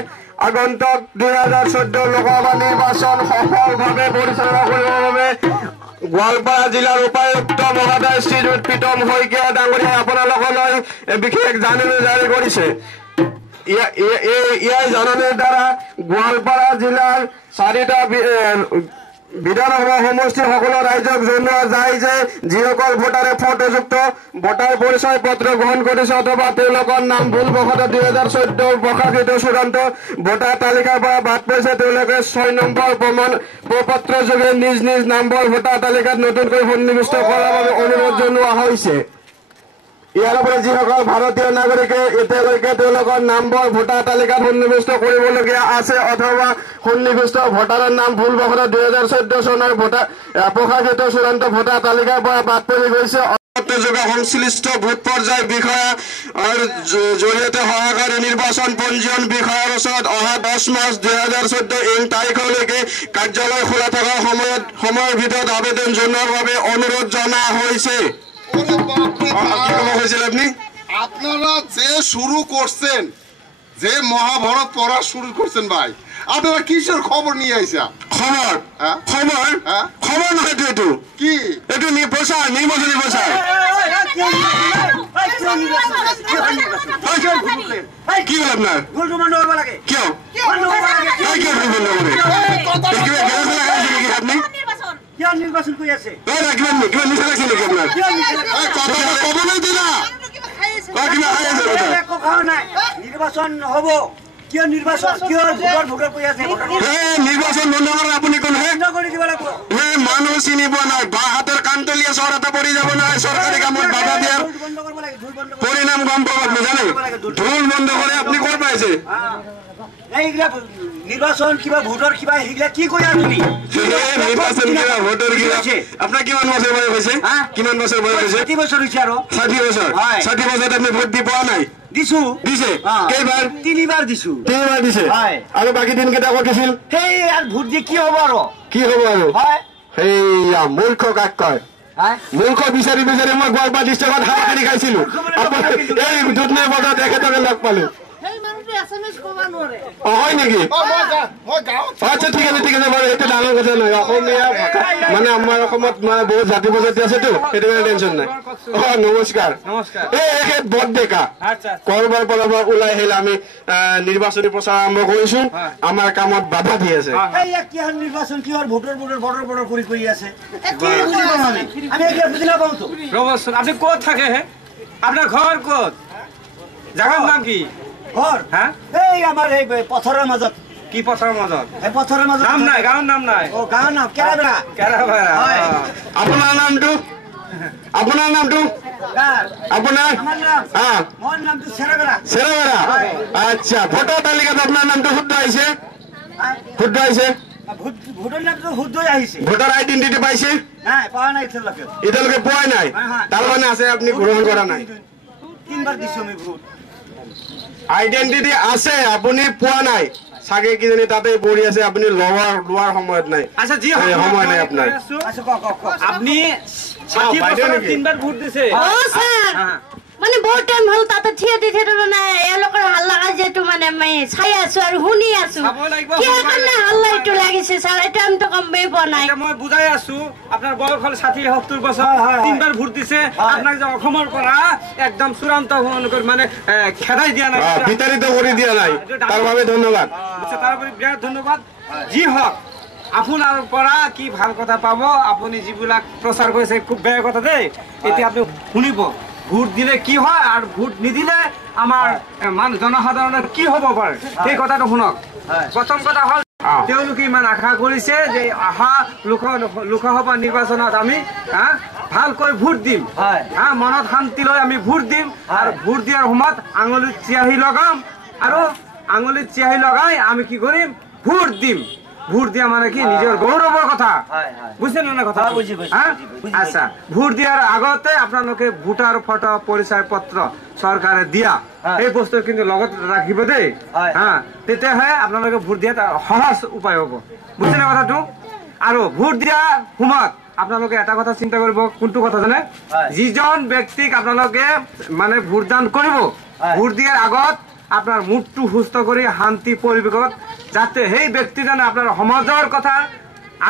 আগন্তুক 2014 লোকসভা নিৰ্বাচন সফলভাৱে পৰিচালনা কৰিবৰ বাবে গোৱালপাৰা জিলাৰ উপায়ুক্ত মহোদয় শ্ৰীযুত প্ৰীতম শইকীয়া ডাঙৰীয়াই আপোনালোকলৈ বিশেষ জাননী জাৰি কৰিছে। ইয়াৰ জাননীৰ দ্বাৰা গোৱালপাৰা জিলাৰ 4টা বিধানসভা সমষ্টিৰ সকলো ৰাইজক জনোৱা যায় যে যিসকল ভোটাৰে ফটোযুক্ত ভোটাৰ পৰিচয় পত্ৰ গ্ৰহণ কৰিছে অথবা তেওঁলোকৰ নাম ভুলবশতঃ 2014 প্ৰকাশিত চূড়ান্ত ভোটাৰ তালিকাৰ পৰা বাদ পৰিছে তেওঁলোকে 6 নম্বৰ প্ৰমাণ পত্ৰ যোগে নিজ নিজ নামবোৰ ভোটাৰ তালিকাত নতুনকৈ সন্নিৱিষ্ট কৰাৰ বাবে অনুৰোধ জনোৱা হৈছে। ইয়াৰ উপৰি যিসকল ভাৰতীয় নাগৰিকে এতিয়ালৈকে তেওঁলোকৰ নামবোৰ ভোটাৰ তালিকাত সন্নিৱিষ্ট কৰিবলগীয়া আছে অথবা সন্নিৱিষ্ট ভোটাৰৰ নাম ভুলবশতঃ 2014 চনৰ প্ৰকাশিত চূড়ান্ত ভোটাৰ তালিকাৰ পৰা বাদ পৰি গৈছে যোগে সংশ্লিষ্ট ভোট পৰ্যায় বিষয়াৰ জৰিয়তে সহকাৰী নিৰ্বাচন পঞ্জীয়ন বিষয়াৰ ওচৰত অহা 10 মাৰ্চ 2014 তাৰিখলৈকে কাৰ্যালয় খোলা থকাৰ সময়ৰ ভিতৰত আবেদন জনোৱাৰ বাবে অনুৰোধ জনোৱা হৈছে। আপনারা যে শুরু করছেন, যে মহাভারত পড়া শুরু করছেন ভাই, আপনারা কিসের খবর নিয়ে আইসা? খবর খবর খবর নহয় এইটো কি এইটো প্রচার নির্বাচনী প্রচার কি হল আপনার কিয় আপনি নির্বাচন করে আছে নির্বাচন হব কিয় নির্বাচন কিয় ভোটার করে আছে নির্বাচন বন্ধ করার আপনি কোন মানুষ চিনিব নাই বা হাতের কান্তলিয়া চহরাতে পড়ি যাব না সরকারি কামত বাধা দিয়ার পরিণাম গম পাব আপনি জানেন ঢোল বন্ধ করে আপনি কর পাইছে এইগুলা নির্বাচন কিবা ভোটার কিবা এইগুলা কি কই আপনি নির্বাচন কিবা ভোটার কিবা আপনার কিমান বছর বয়স হইছে কিমান বছর বয়স হইছে 60 বছর হইছে আর 60 বছর 60 বছর আপনি ভোট দি পাওয়া নাই দিছু দিছে কেইবার তিনবার দিছু দিছে আৰু বাকি দিন কেটা কৰিছিল সেই আৰ ভোট দি কি হ'ব আৰু কি হ'ব আৰু হয় হেয়া মূৰ্খ কাক কয় মূৰ্খ বিচাৰি বিচাৰি মই গোৱালপাৰা ডিষ্ট্ৰিক্টত হাৱাখানি খাইছিলো এই দুধনৈ বজাৰত একেটাকে লগ পালো হয় নেকি আচ্ছা ঠিক আছে বাৰু এইটো ডাঙৰ কথা নহয় অসমীয়া ভাষা মানে আমাৰ অসমত মানে বহুত জাতি প্ৰজাতি আছেতো সেইটো কাৰণে টেনচন নাই নমস্কাৰ এই ভোট ডেকা কৰবাৰ পৰা ওলাই আহিলে আমি নিৰ্বাচনী প্ৰচাৰ আৰম্ভ কৰিছো আমাৰ কামত বাধা দি আছে নিৰ্বাচন কি হয় ভোটৰ বৰ্ডৰ কৰি আছে আমি বুজি নাপাওঁ তো ৰবচোন আপনি ক'ত থাকে হে আপনার ঘর ক'ত জাগার নাম কি ঘর হ্যাঁ এই আমার এই পথরের মাজত কি পথরের মাজত এই পথরের মাজত নাম নাই গাঁৱৰ নাম নাই ও গাঁৱৰ নাম কেৰাবেৰা হয় আপোনাৰ নামটো আপোনাৰ মোৰ নামটো চেৰাবেৰা আচ্ছা ভোটাৰ তালিকাত আপোনাৰ নামটো শুদ্ধ আহিছে ভোটাৰ নামটো শুদ্ধ আহিছে ভোটাৰ আইডেন্টিটি পাইছে নাই পোৱা নাই এতিয়ালৈকে পোৱা নাই তাৰ মানে আছে আপুনি গ্ৰহণ কৰা নাই 3বাৰ দিছো আমি ভোট আইডেন্টিটি আছে আপুনি পোৱা নাই চাগে কিজানি তাতে পৰি আছে আপুনি লোৱাৰ সময়ত নাই আচ্ছা জি সময় নাই আপোনাৰ আচ্ছা কক আপনি 60 বছৰত 3বাৰ ভোট দিছে ও স্যাৰ মানে বহুত টাইম হল তাতে থিয়েটাৰ না এলোকৰ হাল্লা যেটো মানে মই চাই আছো আৰু শুনি আছো কি কাৰণে হাল্লা এটো লাগিছে স্যার এটা আমি তো কমই বনাই মই বুজাই আছো আপনার বয়স হল 60-70 বছর 3বাৰ ভোট দিছে আপনাক যে অসমৰ পৰা একদম চূড়ান্ত মানে খেদাই দিয়া নাই বিতাড়িত কৰি দিয়া নাই তাৰ বাবে ধন্যবাদ তাৰপৰে বিৰাট ধন্যবাদ জি হক আপনাৰ পৰা কি ভাল কথা পাব আপুনি যিবিলাক প্ৰচাৰ কৰিছে খুব বেয়া কথা দেই এতিয়া আপনি শুনিব ভোট দিলে কি হয় আর ভোট নিদিলে আমার জনসাধারণের কি হব পারে সেই কথাটো শুনক প্রথম কথা হল তেওঁলোকে ইমান আশা কৰিছে যে অহা লোকসভা নিৰ্বাচনত আমি ভালকৈ ভোট দিম মনত শান্তি লৈ আমি ভোট দিম আৰু ভোট দিয়াৰ সময়ত আঙুলিত চিয়াহী লগাম আৰু আঙুলিত চিয়াহী লগাই আমি কি কৰিম ভোট দিম ভোট দিয়া মানে কি নিজৰ গৌৰৱৰ কথা বুঝছেন না কথা আচ্ছা ভোট দিয়ার আগতে আপোনালোকে ভোটার ফটো পরিচয় পত্র সরকারে দিয়া এই বস্তু কিন্তু লগত রাখিব দেই হ্যাঁ তেতিয়াহে আপোনালোকে ভোট দিয়া সহজ উপায় হব বুঝছেন কথাটো আৰু ভোট দিয়া সময়ত আপোনালোকে এটা কথা চিন্তা কৰিব, কোনটো কথা জানে? যিজন ব্যক্তিক আপোনালোকে মানে ভোটদান কৰিব, ভোট দিয়াৰ আগত আপোনাৰ মুডটো সুস্থ কৰি শান্তি পৰিৱেশত যাতে সেই ব্যক্তিজনে আপোনাৰ সমাজৰ কথা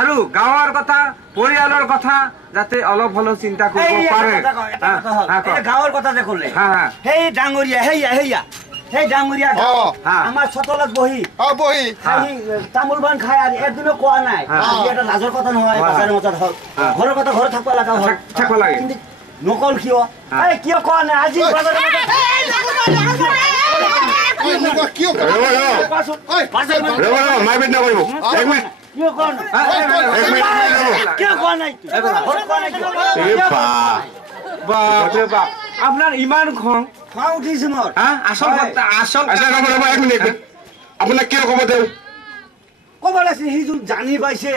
আৰু গাঁৱৰ কথা পৰিয়ালৰ কথা যাতে অলপ হলেও চিন্তা কৰিব পাৰে। গাঁৱৰ কথা যে ক'লে সেই ডাঙৰীয়া সেই ডাঙৰীয়া আমাৰ চতলত বহি তামোল পাণ খাই আৰু একদিনো কোৱা নাই এটা লাজৰ কথা নহয়। বাজাৰৰ মাজত হওক ঘৰৰ কথা ঘৰত থাকিব লগা হয়, থাকিব লাগে, কিন্তু নকল কিয় কিয় কোৱা নাই আজি মাৰপিট নকৰিব, এক মিনিট আপোনাৰ ইমান খং উঠিছে মোৰ আচল আপোনাক কিয় ক'ব তেওঁ ক'ব লাগিছিল, সি যোন জানি পাইছে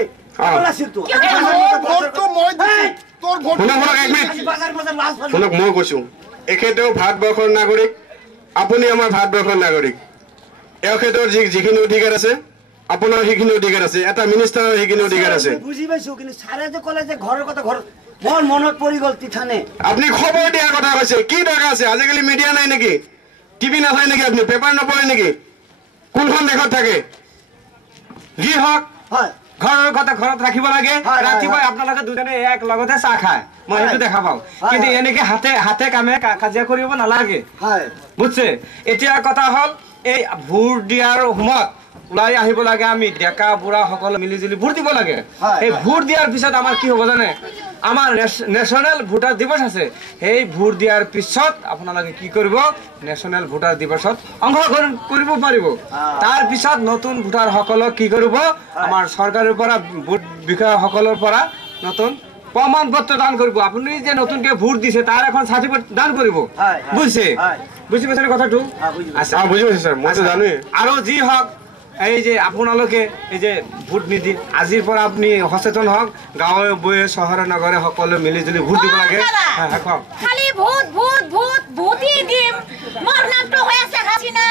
শুনক, মই কৈছো এখেতেও ভাৰতবৰ্ষৰ নাগৰিক, আপুনি আমাৰ ভাৰতবৰ্ষৰ নাগৰিক। এখেতৰ যিখিনি অধিকাৰ আছে আপোনাৰ সেইখিনি অধিকাৰ আছে, এটা মিনিষ্টাৰৰ সেইখিনি অধিকাৰ আছে। বুজি পাইছো, কিন্তু ছাৰে যে ক'লে যে ঘৰৰ কথা ঘৰ মোৰ মনত পৰি গ'ল তিথানে। আপুনি খবৰ দিয়াৰ কথা কৈছে, কি দৰকাৰ আছে? আজিকালি মিডিয়া নাই নেকি? টিভি নাচায় নেকি? আপুনি পেপাৰ নপঢ়ে নেকি? কোনখন দেশত থাকে? যি হওক ঘৰৰ কথা ঘৰত ৰাখিব লাগে। ৰাতিপুৱাই আপোনালোকে দুজনে এক লগতে চাহ খায়, মই সেইটো দেখা পাওঁ, কিন্তু এনেকে হাতে কামে কাজিয়া কৰিব নালাগে, বুজছে? এতিয়া কথা হ'ল এই ভোট দিয়াৰ সময়ত ওলাই আহিব লাগে, আমি ডেকা বুঢ়া সকলে মিলি জুলি ভোট দিব লাগে। এই ভোট দিয়াৰ পিছত আমাৰ কি হ'ব জানে? আমাৰ নেশ্যনেল ভোটাৰ দিৱস আছে, সেই ভোট দিয়াৰ পিছত আপোনালোকে কি কৰিব? নেশ্যনেল ভোটাৰ দিৱসত অংশগ্ৰহণ কৰিব পাৰিব। তাৰ পিছত নতুন ভোটাৰ সকলক কি কৰিব? আমাৰ চৰকাৰৰ পৰা ভোট বিষয়াসকলৰ পৰা নতুন প্ৰমাণ পত্ৰ দান কৰিব। আপুনি যে নতুনকে ভোট দিছে তাৰ এখন চাৰ্টিফিকেট দান কৰিব, বুজিছে? বুজি পাইছে কথাটো? বুজি পাইছো ছাৰ, মইতো জানোৱেই। আৰু যি হওক এই যে আপোনালোকে এই যে ভোট নিদি আজিৰ পৰা আপুনি সচেতন হওক, গাঁৱে বয়ে চহৰে নগৰে সকলোৱে মিলি জুলি ভোট দিব লাগে। খালি ভোট ভোট ভোট ভোটই দিম, মোৰ নামটো হৈ আছে হাসিনা,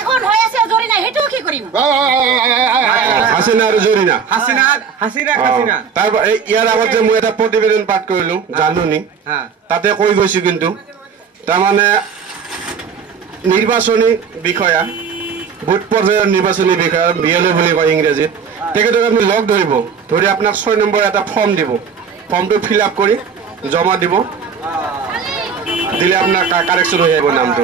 এখন হৈ আছে জৰিনা, সেইটো কি কৰিম? হাসিনা আৰু জৰিনা, হাসিনা তাৰ ইয়াৰ আগত যে মই এটা প্ৰতিবেদন পাঠ কৰিলো জাননী, তাতে কৈ গৈছো, কিন্তু তাৰমানে নিৰ্বাচনী বিষয়া, বুথ পৰ্যায়ৰ নিৰ্বাচনী বিষয়া, BLO বুলি কয় ইংৰাজীত, তেখেতক আপুনি লগ ধৰিব, ধৰি আপোনাক 6 নম্বৰ এটা ফৰ্ম দিব, ফৰ্মটো ফিল আপ কৰি জমা দিব, দিলে আপোনাৰ কাৰেকশ্যন হৈ আহিব নামটো।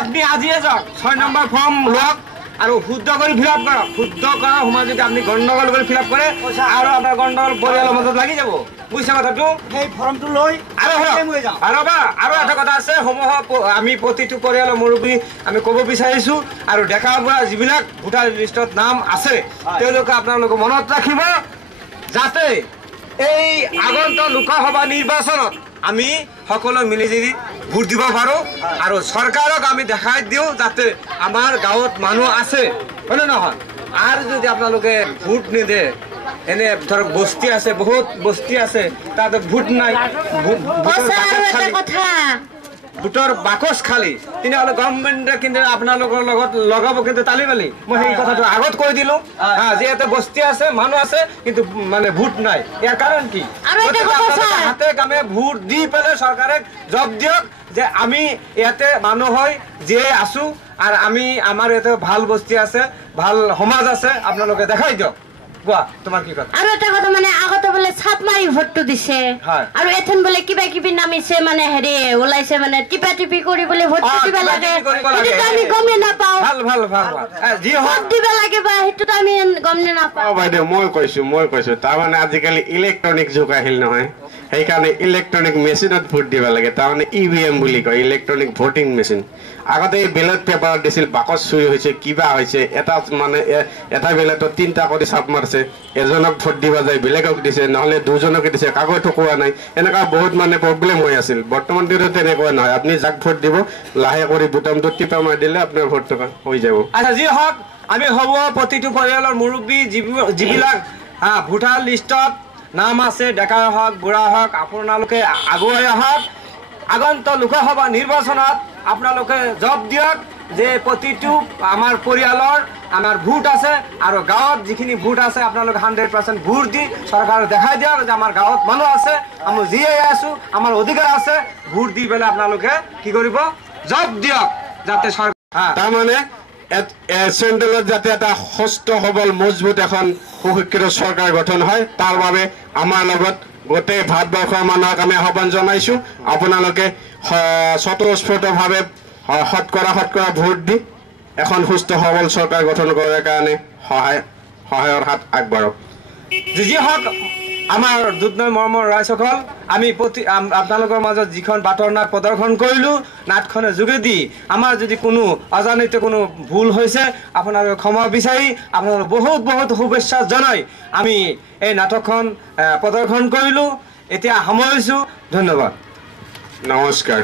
আপনি আজিয়ে যাওক 6 নম্বৰ ফৰ্ম লওক আৰু শুদ্ধ কৰি ফিল আপ কৰক। শুদ্ধ কৰাৰ সময়ত যদি আপুনি গণ্ডগোল কৰি ফিল আপ কৰে আৰু আপোনাৰ গণ্ডগোল পৰিয়ালৰ মাজত লাগি যাব, বুজিছে কথাটো? সেই ফৰ্মটো লৈ আৰু এটা কথা আছে, সমূহ আমি প্ৰতিটো পৰিয়ালৰ মুৰব্বী আমি ক'ব বিচাৰিছো, আৰু ডেকা বুঢ়া যিবিলাক ভোটাৰ লিষ্টত নাম আছে তেওঁলোকে আপোনালোকে মনত ৰাখিব, যাতে এই আগন্তুক লোকসভা নিৰ্বাচনত আমি সকলো মিলি জুলি ভোট দিব পাৰো, আৰু চৰকাৰক আমি দেখাই দিওঁ যাতে আমাৰ গাঁৱত মানুহ আছে, হয়নে নহয়? আৰু যদি আপোনালোকে ভোট নিদিয়ে, এনে ধৰক বস্তি আছে, বহুত বস্তি আছে, তাতে ভোট নাই, ভোটৰ বাকচ খালী, তেনেহ'লে গভৰ্ণমেণ্টে কিন্তু আপোনালোকৰ লগত লগাব কিন্তু তালি বালি। মই সেই কথাটো আগত কৈ দিলো, যিহেতু বস্তি আছে, মানুহ আছে, কিন্তু মানে ভোট নাই। ইয়াৰ কাৰণ কি? হাতে কামে ভোট দি পেলাই চৰকাৰে জব দিয়ক যে আমি ইয়াতে মানুহ হৈ জীয়াই আছো, আৰু আমি আমাৰ ইয়াতে ভাল বস্তি আছে, ভাল সমাজ আছে, আপোনালোকে দেখাই দিয়ক। কোৱা, তোমাৰ কি কথা? আৰু এটা কথা, মানে আগতে বোলে ছাপ মাৰি ভোটটো দিছে, আৰু এথেন বোলে কিবা কিবি নামিছে, মানে হেৰি ওলাইছে, মানে টিপা টিপি কৰি বোলে ভোটটো দিব লাগে, সেইটোতো আমি গমেই নাপাওঁ। যি ভোট দিব লাগে বা সেইটোতো আমি গমেই নাপাওঁ। বাইদেউ মই কৈছো তাৰমানে আজিকালি ইলেক্ট্ৰনিক যুগ আহিল নহয়, সেইকাৰণে ইলেক্ট্ৰনিক মেচিনত ভোট দিব লাগে, তাৰমানে EVM বুলি কয়, ইলেক্ট্ৰনিক ভোটিং মেচিন। আগতে এই বেলেট পেপাৰ দিছিল, বাকচ চুৰি হৈছে, কিবা হৈছে, এটা বেলেটত 3টা কৰি চাপ মাৰছে, এজনক ভোট দিব যায় বেলেগক দিছে, নহলে 2জনকে দিছে, কাগজ ঠকোৱা নাই, এনেকুৱা বহুত মানে প্ৰব্লেম হৈ আছিল। বৰ্তমান দিনত তেনেকুৱা নহয়, আপুনি যাক ভোট দিব লাহে কৰি বুটামটো টিপা মাৰি দিলে আপোনাৰ ভোটটো হৈ যাব। আচ্ছা, যি হওক আমি হ'ব প্ৰতিটো পৰিয়ালৰ মুৰব্বী যিবিলাক ভোটাৰ লিষ্টত নাম আছে, ডেকা হওক বুঢ়া হওক, আপোনালোকে আগুৱাই আহক। আগন্তুক লোকসভা নিৰ্বাচনত আপোনালোকে জব দিয়ক যে প্ৰতিটো আমাৰ পৰিয়ালৰ আমাৰ ভোট আছে আৰু গাঁৱত যিখিনি ভোট আছে আপোনালোকে 100% ভোট দি চৰকাৰক দেখাই দিয়ক যে আমাৰ গাঁৱত মানুহ আছে, আমি জীয়াই আছো, আমাৰ অধিকাৰ আছে। ভোট দি পেলাই আপোনালোকে কি কৰিব, জব দিয়ক যাতে চৰকাৰ তাৰমানে চেণ্ট্ৰেলত যাতে এটা সুস্থ সবল মজবুত এখন সুশিক্ষিত চৰকাৰ গঠন হয়, তাৰ বাবে আমাৰ লগত গোটেই ভাৰতবৰ্ষৰ মানুহক আমি আহ্বান জনাইছো, আপোনালোকে স্বতঃস্ফূৰ্তভাৱে শতকৰা ভোট দি এখন সুস্থ সবল চৰকাৰ গঠন কৰাৰ কাৰণে সহায়ৰ হাত আগবাঢ়ক। যি হওক আমাৰ দুধনৈ মৰমৰ ৰাইজসকল, আমি আপোনালোকৰ মাজত যিখন বাটৰ নাট প্ৰদৰ্শন কৰিলোঁ, নাটখনৰ যোগেদি আমাৰ যদি কোনো অজানিত কোনো ভুল হৈছে আপোনালোকে ক্ষমা বিচাৰি আপোনালোকক বহুত বহুত শুভেচ্ছা জনাই আমি এই নাটকখন প্ৰদৰ্শন কৰিলোঁ। এতিয়া সামৰিছোঁ, ধন্যবাদ, নমস্কাৰ।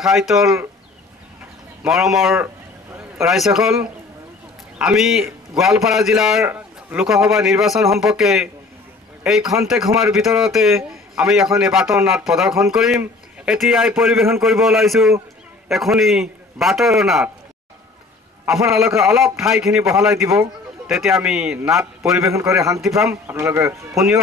আখাইতল মৰমৰ ৰাইজসকল, আমি গোৱালপাৰা জিলাৰ লোকসভা নিৰ্বাচন সম্পৰ্কে এই খন্তেক সময়ৰ ভিতৰতে আমি এখন বাটৰ নাট প্ৰদৰ্শন কৰিম। এতিয়াই পৰিৱেশন কৰিব ওলাইছোঁ এখনি বাটৰ নাট। আপোনালোকে অলপ ঠাইখিনি বহলাই দিব, তেতিয়া আমি নাট পৰিৱেশন কৰি শান্তি পাম। আপোনালোকে শুনিও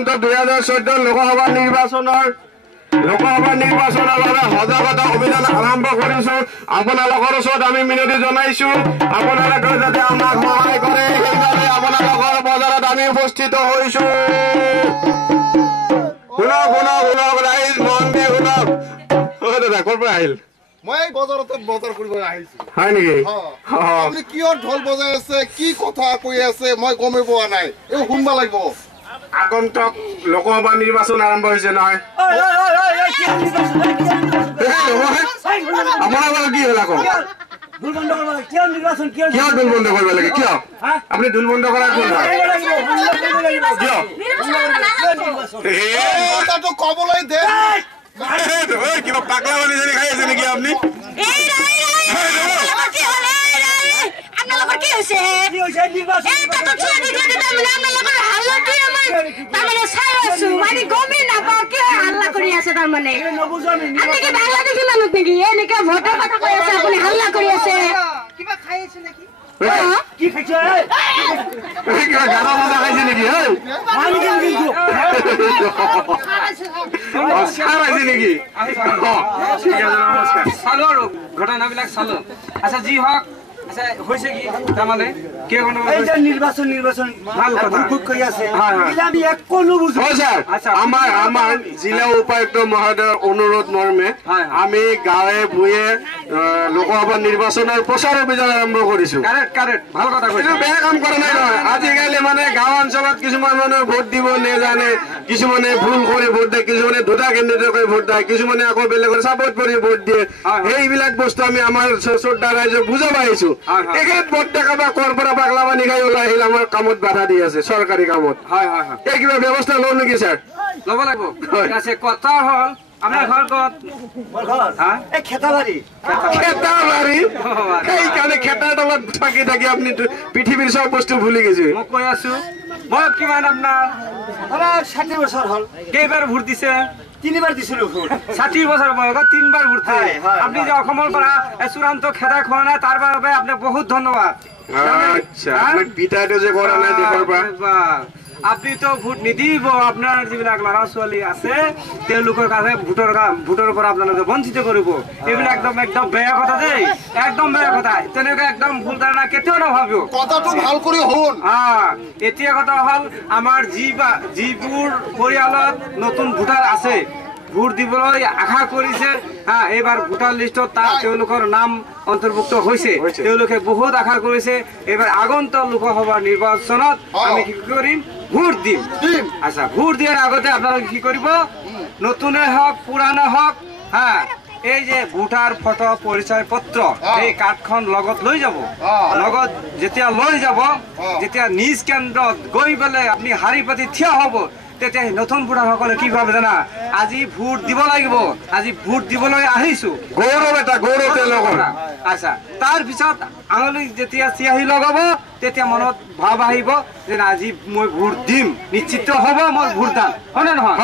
আগন্ত 2014 লোকসভা নিৰ্বাচনৰ বাবে সজাগতা অভিযান আৰম্ভ কৰিছো। আপোনালোকৰ ওচৰত আমি মিনতি জনাইছো, আপোনালোকে যাতে আমাক সহায় কৰে, সেইবাবে আপোনালোকৰ বজাৰত আমি উপস্থিত হৈছো। শুনক ৰাইজ, মন দি শুনক। দাদা ক'ৰ পৰা আহিল? মই বজাৰতে বজাৰ কৰিব আহিছো। হয় নেকি? আপুনি কিয় ঢোল বজাই আছে, কি কথা কৈ আছে মই গমেই পোৱা নাই, এই শুনবা লাগিব। আগন্তক লোকসভা নিৰ্বাচন আৰম্ভ হৈছে নহয়, আপোনালোকৰ কি হ'ল আকৌ? কিয় ঢোল বন্ধ কৰিব লাগে? কিয় আপুনি ঢোল বন্ধ কৰাৰ কোন কথাটো কবলৈ দে। কিবা পাগলা বানিজনী খাই আছে নেকি আপুনি? বাংলাদেশী মানুহ নেকি এনেকে ভোটৰ কথা কৈ আছে, আপুনি হাল্লা কৰি আছে। গানা মাজা খাইছে নেকি? নেকি? চালো আৰু ঘটনাবিলাক চালো। আচ্ছা যি হওক, আচ্ছা হৈছে কি তাৰমানে নিৰ্বাচন ভাল কথা কৰি আছে। আমাৰ জিলা উপায়ুক্ত মহোদয়ৰ অনুৰোধ মৰ্মে আমি গাঁৱে ভূঞে লোকসভা নিৰ্বাচনৰ প্ৰচাৰ অভিযান আৰম্ভ কৰিছো। ভাল কথা কৈছে, বেয়া কাম কৰা নাই নহয়। আজিকালি মানে গাঁও অঞ্চলত কিছুমান মানুহে ভোট দিব নেজানে, কিছুমানে ভুল কৰি ভোট দিয়ে, কিছুমানে দুটা কেণ্ডিডেট কৰি ভোট দিয়ে, কিছুমানে আকৌ বেলেগৰ চাপৰ্ট কৰি ভোট দিয়ে। সেইবিলাক বস্তু আমি আমাৰ শ্ৰদ্ধা ৰাইজক বুজাব আহিছো। তেখেত ভোট দেখা বা কৰ পৰা পাগলা পানী খাই ওলাই আহিল আমাৰ কামত বাধা দি আছে, চৰকাৰী কামত। এই কিবা ব্যৱস্থা লওঁ নেকি ছাৰ? ল'ব লাগিব। কথা হ'ল আপোনাৰ ঘৰ ক'ত? খেতাবাৰী। সেইকাৰণে খেতাৰ তলত থাকি থাকি আপুনি পৃথিৱীৰ চব বস্তু ভুলি গৈছে। মই কৈ আছো, বয়স কিমান আপোনাৰ? 60 বছৰ হ'ল। কেইবাৰ ভোট দিছে? 3বাৰ দিছিলো ভোট। 60 বছৰ বয়সত 3বাৰ ভোট দিছে। আপুনি যে অসমৰ পৰা চূড়ান্ত খেদা খোৱা নাই, তাৰ বাবে আপোনাক বহুত ধন্যবাদ। পিতাইটো যে কৰা নাই দেশৰ পৰা। আপুনিতো ভোট নিদিব, আপোনাৰ যিবিলাক ল'ৰা ছোৱালী আছে তেওঁলোকৰ কাৰণে ভোটৰ পৰা আপোনালোকে বঞ্চিত কৰিব। এইবিলাক একদম বেয়া কথা দেই, একদম বেয়া কথা। তেনেকুৱা একদম ভুল ধাৰণা কেতিয়াও নাভাবিব। কথাটো ভাল কৰি শুন। এতিয়া কথা হ'ল আমাৰ যিবোৰ পৰিয়ালত নতুন ভোটাৰ আছে, ভোট দিবলৈ আশা কৰিছে, এইবাৰ ভোটাৰ লিষ্টত তেওঁলোকৰ নাম অন্তৰ্ভুক্ত হৈছে, তেওঁলোকে বহুত আশা কৰিছে। এইবাৰ আগন্তুক লোকসভা নিৰ্বাচনত আমি কি কৰিম? ভোট দিম। আচ্ছা, ভোট দিয়াৰ আগতে আপোনালোকে কি কৰিব? নতুনে হওক পুৰাণে হওক, এই যে ভোটাৰ ফটো পৰিচয় পত্ৰ, এই কাৰ্ডখন লগত লৈ যাব। লগত যেতিয়া লৈ যাব, যেতিয়া নিজ কেন্দ্ৰত গৈ পেলাই আপুনি শাৰী পাতি থিয় হ'ব, তেতিয়া নতুন ভোটাৰসকলে কি ভাবে জানা? আজি ভোট দিব লাগিব, আজি ভোট দিবলৈ আহিছো, গৌৰৱ এটা, গৌৰৱ তেওঁলোকৰ। আচ্ছা, তাৰ পিছত আঙুলি যেতিয়া চিয়াহী লগাব, তেতিয়া মনত ভাৱ আহিব যে আজি মই ভোট দিম, নিশ্চিত হ'ব মই ভোট দাম, হয়নে নহয়?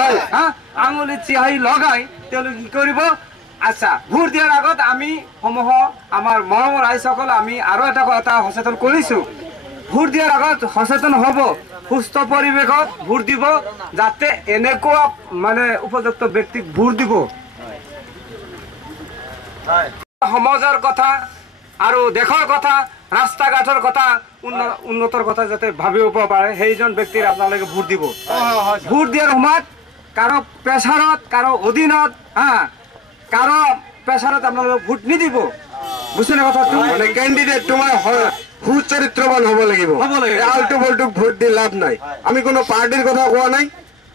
আঙুলিত চিয়াহী লগাই তেওঁলোকে কি কৰিব? আচ্ছা, ভোট দিয়াৰ আগত আমি সমূহ আমাৰ মৰমৰ ৰাইজসকল আমি আৰু এটা কথা সচেতন কৰিছো। ভোট দিয়াৰ আগত সচেতন হ'ব, সুস্থ পৰিৱেশত ভোট দিব, যাতে এনেকুৱা মানে উপযুক্ত ব্যক্তিক ভোট দিব। সমাজৰ কথা আৰু দেশৰ কথা, ৰাস্তা ঘাটৰ কথা, উন্নতৰ কথা যাতে ভাবিব পাৰে, সেইজন ব্যক্তিৰ আপোনালোকে ভোট দিব। ভোট দিয়াৰ সময়ত কাৰো প্ৰেছাৰত, কাৰো অধীনত, কাৰো প্ৰেছাৰত আপোনালোকে ভোট নিদিব। বুজিছেনে কথাটো? মানে কেণ্ডিডেট তোমাৰ সুচৰিত্ৰবান হ'ব লাগিব। আল্টু বল্টু ভোট দি লাভ নাই। আমি কোনো পাৰ্টিৰ কথা কোৱা নাই,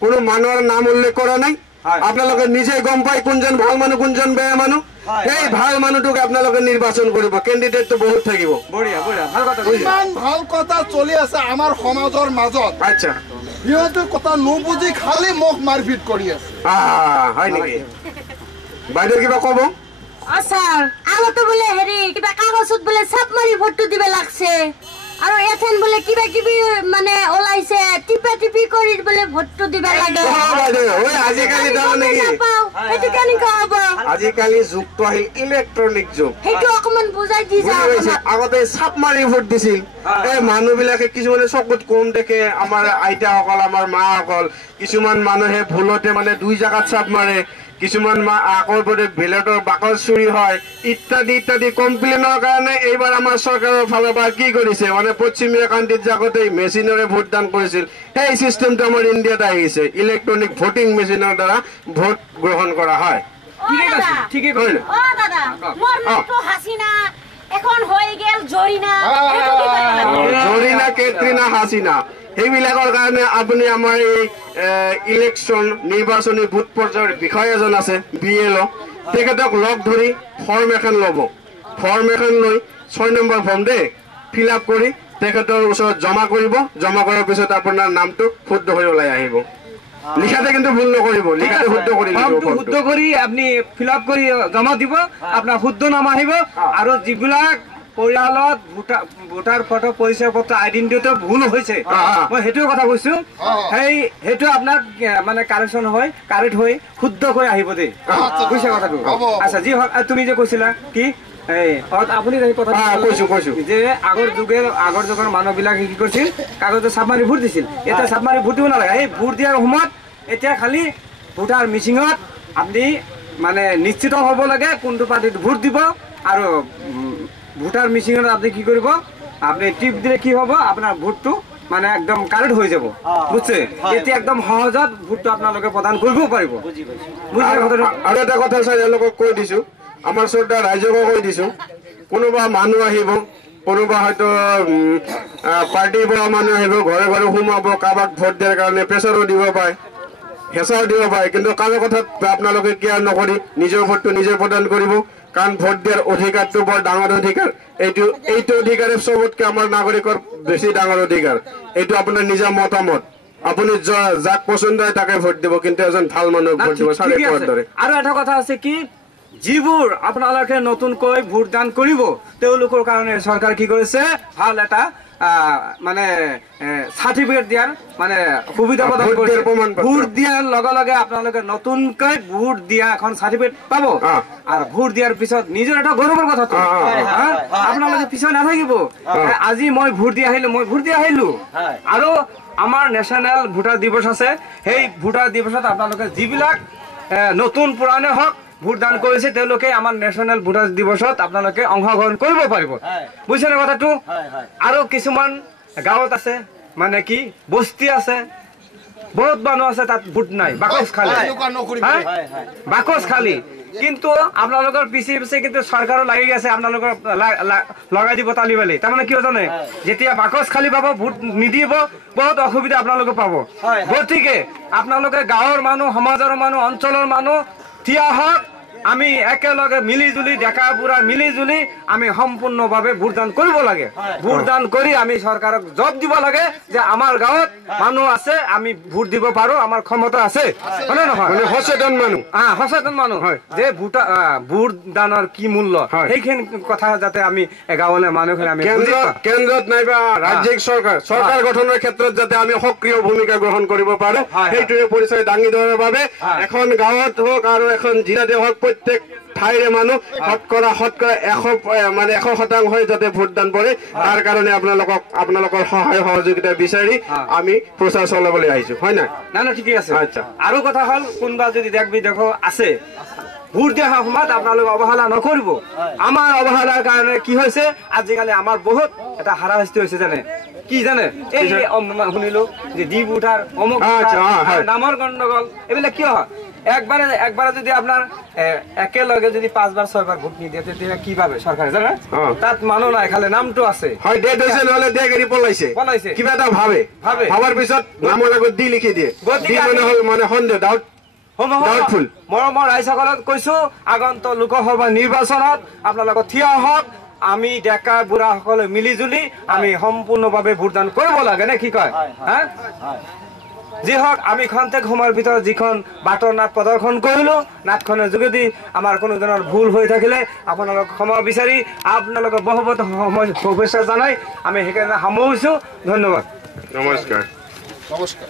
কোনো মানুহৰ নাম উল্লেখ কৰা নাই। আপোনালোকে নিজে গম পাই কোনজন ভাল মানুহ, কোনজন বেয়া মানুহ। এই ভাল মানুহটোক আপোনালোকে নিৰ্বাচন কৰিব। কেণ্ডিডেটটো বহুত থাকিব। বঢ়িয়া বঢ়িয়া, ভাল কথা। ইমান ভাল কথা চলি আছে আমাৰ সমাজৰ মাজত। আচ্ছা, সিহঁতে কথা নুবুজি খালি মোক মাৰপিট কৰি আছে। হয় নেকি? বাইদেউ কিবা ক'ব? ছাৰ, আগতে বোলে কিবা কাগজত বোলে চাপ মাৰি ভোটটো দিব লাগছে। আৰু এথেন বোলে কিবা কিবি মানে ওলাইছে টিপি কৰি বোলে ভোটটো দিবা লাগে আজিকালি তাৰমানে কি সেইটো কেনেকুৱা হ'ব আজিকালি যুগটো আহিল ইলেক্ট্ৰনিক যুগ সেইটো অকমান বুজাই দি যাওঁ আগতে চাপ মাৰি ভোট দিছিল এই মানুহবিলাকে কিছুমানে চকুত কম দেখে আমাৰ আইতাসকল আমাৰ মাসকল কিছুমান মানুহে ভুলতে মানে 2 জাগাত চাপ মাৰে কিছুমান আকৌ বেলেটৰ বাকচ চুৰি হয় ইত্যাদি ইত্যাদি কমপ্লেইনৰ কাৰণে এইবাৰ আমাৰ চৰকাৰৰ ফালৰ পৰা কি কৰিছে মানে পশ্চিমীয়া কাণ্ট্ৰিত যাগতে মেচিনেৰে ভোটদান কৰিছিল সেই চিষ্টেমটো আমাৰ ইণ্ডিয়াত আহিছে ইলেক্ট্ৰনিক ভোটিং মেচিনৰ দ্বাৰা ভোট গ্ৰহণ কৰা হয় ঠিকেই কৈছে দাদা মোৰ নামটো হাসিনা এখন হৈ গেল জৰিনা জৰিনা কেটৰিনা হাসিনা সেইবিলাকৰ কাৰণে আপুনি আমাৰ এই ইলেকশ্যন নিৰ্বাচনী বুথ পৰ্যায়ৰ বিষয় এজন আছে BLO তেখেতক লগ ধৰি ফৰ্ম এখন ল'ব ফৰ্ম এখন লৈ 6 number form they fill up কৰি তেখেতৰ ওচৰত জমা কৰিব জমা কৰাৰ পিছত আপোনাৰ নামটো শুদ্ধ হৈ ওলাই আহিব লিখাতে কিন্তু ভুল নকৰিব লিখাতে শুদ্ধ কৰি আপনি ফিল আপ কৰি জমা দিব আপোনাৰ শুদ্ধ নাম আহিব আৰু যিবিলাক পৰিয়ালত ভোটাৰ ফটো পৰিচয় পত্ৰ আইডেন্টিটি ভুল হৈছে মই সেইটো কথা কৈছো সেইটো আপনার মানে কারেকশন হয় কারেক্ট হৈ শুদ্ধ হৈ আহিব দে বুঝছে কথাটো আচ্ছা জি তুমি যে কৈছিলা কি আপুনি কথা কৈছো যে আগৰ যুগৰ মানুহবিলাক কি কৰিছিল কাগজত চাপ মাৰি ভোট দিছিল এটা চাপ মাৰি ভোট দিব নালাগে এই ভোট দিয়াৰ সময়ত এতিয়া খালি ভোটাৰ মিচিঙত আপনি মানে নিশ্চিত হ'ব লাগে কোনটো পাৰ্টিত ভোট দিব আৰু ভোটাৰ মিচিঙত আপনি কি কৰিব আপনি টিপ দিলে কি হ'ব আপোনাৰ ভোটটো মানে একদম কাৰেক্ট হৈ যাব বুঝছে এতিয়া একদম সহজত ভোটটো আপোনালোকে প্ৰদান কৰিব পাৰিব আৰু এটা কথা চাইলোকক কৈ দিছো আমাৰ শ্ৰদ্ধা ৰাইজকো কৈ দিছো কোনোবা মানুহ আহিব কোনোবা হয়তো পাৰ্টিৰ পৰা মানুহ আহিব ঘৰে ঘৰে সোমাব কাৰোবাক ভোট দিয়াৰ কাৰণে প্ৰেছাৰো দিব পাৰে হেঁচাও দিব পাৰে কিন্তু কাৰো কথাত আপোনালোকে কেয়াৰ নকৰি নিজৰ ভোটটো নিজে প্ৰদান কৰিব কাৰণ ভোট দিয়াৰ অধিকাৰটো বৰ ডাঙৰ অধিকাৰ এইটো অধিকাৰে চবতকে আমাৰ নাগৰিকৰ বেছি ডাঙৰ অধিকাৰ এইটো আপোনাৰ নিজা মতামত আপুনি যাক পছন্দ হয় তাকে ভোট দিব কিন্তু এজন ভাল মানুহক ভোট দিব আৰু এটা কথা আছে কি যিবোৰ আপোনালোকে নতুনকৈ ভোটদান কৰিব তেওঁলোকৰ কাৰণে চৰকাৰ কি কৰিছে ভাল এটা মানে সাৰ্টিফিকেট দিয়াৰ মানে সুবিধা প্ৰদান কৰিছে ভোট দিয়াৰ লগে লগে আপোনালোকে নতুনকৈ ভোট দিয়া এখন সাৰ্টিফিকেট পাব আৰু ভোট দিয়াৰ পিছত নিজৰ এটা গৌৰৱৰ কথা আপোনালোকে পিছলৈ নাথাকিব আজি মই ভোট দি আহিলো আৰু আমাৰ নেশ্যনেল ভোটাৰ দিৱস আছে সেই ভোটাৰ দিৱসত আপোনালোকে যিবিলাক নতুন পুৰাণে হওক ভোটদান কৰিছে তেওঁলোকে আমাৰ নেশ্যনেল ভোটাৰ দিৱসত আপোনালোকে অংশগ্ৰহণ কৰিব পাৰিব বুজিছে নে কথাটো আৰু কিছুমান গাঁৱত আছে মানে কি বস্তি আছে বহুত মানুহ আছে তাত ভোট নাই বাকচ খালি কিন্তু আপোনালোকৰ পিছে পিছে কিন্তু চৰকাৰো লাগি আছে আপোনালোকৰ লগাই দিব তালি বালি তাৰমানে কিয় জানে যেতিয়া বাকচ খালি পাব ভোট নিদিব বহুত অসুবিধা আপোনালোকে পাব গতিকে আপোনালোকে গাঁৱৰ মানুহ সমাজৰ মানুহ অঞ্চলৰ মানুহ থিয় হওক আমি একেলগে মিলিজুলি ডেকা বুঢ়া মিলিজুলি আমি সম্পূৰ্ণভাৱে ভোটদান কৰিব লাগে ভোটদান কৰি আমি চৰকাৰক জব দিব লাগে যে আমাৰ গাঁৱত মানুহ আছে আমি ভোট দিব পাৰো আমাৰ ক্ষমতা আছে হয়নে নহয় সচেতন মানুহ যে ভোটদানৰ কি মূল্য সেইখিনি কথা যাতে আমি গাঁৱলীয়া মানুহখিনি আমি কেন্দ্ৰত নাইবা ৰাজ্যিক চৰকাৰ গঠনৰ ক্ষেত্ৰত যাতে আমি সক্ৰিয় ভূমিকা গ্ৰহণ কৰিব পাৰো সেইটোৱে পৰিচয় দাঙি ধৰাৰ বাবে এখন গাঁৱত হওক আৰু এখন জিলাতে হওক প্ৰত্যেক ঠাইৰে মানুহ শতকৰা 100% যাতে ভোটদান কৰে তাৰ কাৰণে আপোনালোকৰ সহায় সহযোগিতা বিচাৰি আমি প্ৰচাৰ চলাবলৈ আহিছো হয় না না ঠিকই আছে আচ্ছা আৰু কথা হল কোনবা যদি দেখো আছে ভোট দিয়া সময়ত আপোনালোকে অৱহেলা নকৰিব আমাৰ অৱহেলাৰ কাৰণে কি হৈছে আজিকালি আমাৰ বহুত এটা হাৰাশাস্তি হৈছে জানে কি জানে এই শুনিলো যে দি ভোটাৰ অমুক নামৰ গণ্ডগোল এইবিলাক কিয় হয় একবারে যদি আপনার একেলগে যদি 5 বার 6 বার ভোট নিদিয়ে তেতিয়া কি পাবে সরকার জানে তাত মানুহ নাই খালি নামটো আছে হয় ডেট হৈছে নহলে ডেট এৰি পলাইছে কিবা এটা ভাবাৰ পিছত নামৰ লগত দি লিখি দিয়ে দি মানে সন্দেহ ডাউটফুল মৰমৰ ৰাইজসকলক কৈছো আগন্তুক লোকসভা নিৰ্বাচনত আপোনালোকে থিয় হওক আমি ডেকা বুঢ়া সকলে মিলি জুলি আমি সম্পূৰ্ণভাৱে ভোটদান কৰিব লাগে নে কি কয় হা যি হওক আমি খন্তেক সময়ৰ ভিতৰত যিখন বাটৰ নাট প্ৰদৰ্শন কৰিলোঁ নাটখনৰ যোগেদি আমাৰ কোনো ধৰণৰ ভুল হৈ থাকিলে আপোনালোক ক্ষমা বিচাৰি আপোনালোকক বহুত শুভেচ্ছা জনাই আমি সেইকাৰণে সামৰিছোঁ ধন্যবাদ নমস্কাৰ নমস্কাৰ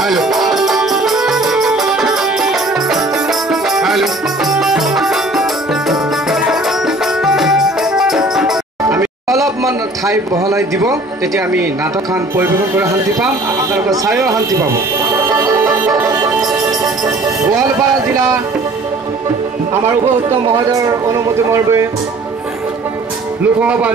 हेलो हेलो অলপমান ঠাই বহলাই দিব তেতিয়া আমি নাটকখন পৰিৱেশন কৰি শান্তি পাম আপোনালোকে চাইও শান্তি পাব গোৱালপাৰা জিলা আমাৰ উপ-উত্তম মহোদয়ৰ অনুমতি মৰ্মে লোকসভা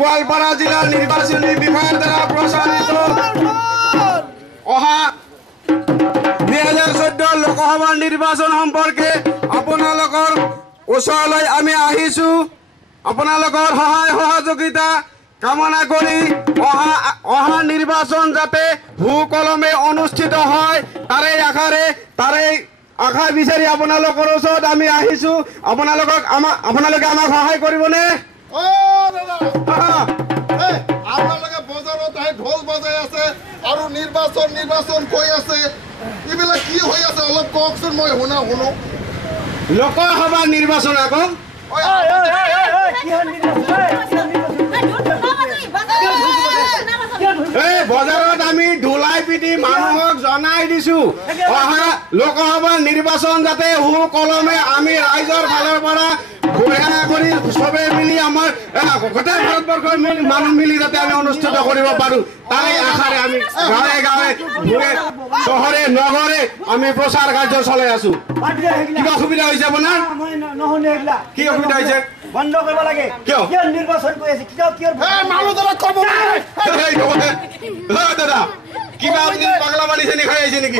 গোৱালপাৰা জিলাৰ নিৰ্বাচনী বিভাগৰ দ্বাৰা প্ৰচাৰিত অহা 2014 লোকসভা নিৰ্বাচন সম্পৰ্কে আপোনালোকৰ ওচৰলৈ আমি আহিছো। আপোনালোকৰ সহায় সহযোগিতা কামনা কৰি অহা নিৰ্বাচন যাতে সুকলমে অনুষ্ঠিত হয় তাৰে আশা বিচাৰি আপোনালোকৰ ওচৰত আমি আহিছো। আপোনালোকে আমাক সহায় কৰিবনে? আপোনালোকে বজাৰত আহি ঢোল বজাই আছে আৰু নিৰ্বাচন কৈ আছে, এইবিলাক কি হৈ আছে অলপ কওকচোন, মই শুনো। লোকসভা নিৰ্বাচন আকৌ বজাৰত আমি ঢোলাই পিটি মানুহক জনাই দিছো অহা লোকসভা নিৰ্বাচন যাতে সুকলমে আমি ৰাইজৰ ফালৰ পৰা ঘোষণা কৰি চবে মিলি আমাৰ গোটেই ভাৰতবৰ্ষৰ মানুহ মিলি যাতে আমি অনুষ্ঠিত কৰিব পাৰো তাৰে আশাৰে আমি গাঁৱে গাঁৱে চহৰে নগৰে আমি প্ৰচাৰ কাৰ্য চলাই আছো। কিবা অসুবিধা হৈছে আপোনাৰ? কি অসুবিধা হৈছে? বন্ধ কৰিব লাগে। কিয় নিৰ্বাচন কৰি আছে? দাদা কিবা আপুনি পাগলা পানী চেনি খাই আহিছে নেকি?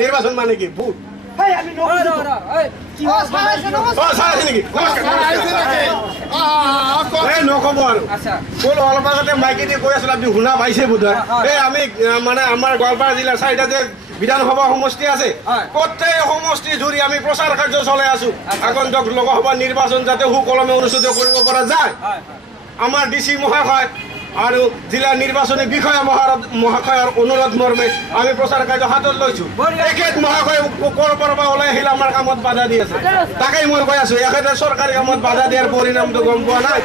নিৰ্বাচন মানে কি? ভোট নকব আৰু অলপ আগতে মাইকি দি কৈ আছিলো আপুনি শুনা পাইছে বোধহয়। এই আমি মানে আমাৰ গোৱালপাৰা জিলাৰ 4টা যে বিধানসভা সমষ্টি আছে প্ৰত্যেক সমষ্টি জুৰি আমি প্ৰচাৰ কাৰ্য চলাই আছো আগন্তুক লোকসভা নিৰ্বাচন যাতে সুকলমে অনুষ্ঠিত কৰিব পৰা যায়। আমাৰ DC মহাশয় আৰু জিলা নিৰ্বাচনী বিষয়া মহাশয়ৰ অনুৰোধ মৰ্মে আমি প্ৰচাৰ কাৰ্য হাতত লৈছো। এখেত মহাশয় ক'ৰ পৰা ওলাই আহিলে আমাৰ কামত বাধা দি আছে। তাকেই মই কৈ আছো এখেতে চৰকাৰী কামত বাধা দিয়াৰ পৰিণামটো গম পোৱা নাই।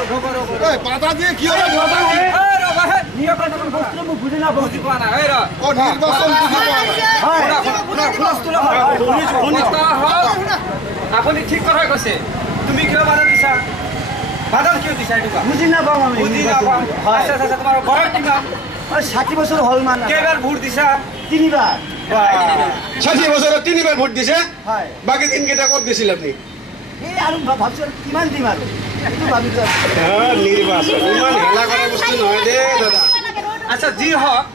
আপুনি ঠিক কথাই কৈছে। তুমি কিয় বাধা দিছা? বাধা কিয় দিছা? বুজি নাপাওঁ আমি। তোমাৰ বয়স কিমান? 60 বছৰ হ'ল মানে। কেইবাৰ ভোট দিছা? 3বাৰ। 60 বছৰত 3বাৰ ভোট দিছে? বাকী দিনকেইটা ক'ত দিছিল আপুনি? এই আৰু ভাবছো কিমান দিম আৰু ভাবিছো নিৰ্বাচন ইমান হেলা কৰা বস্তু নহয় দে দাদা। আচ্ছা যি হওক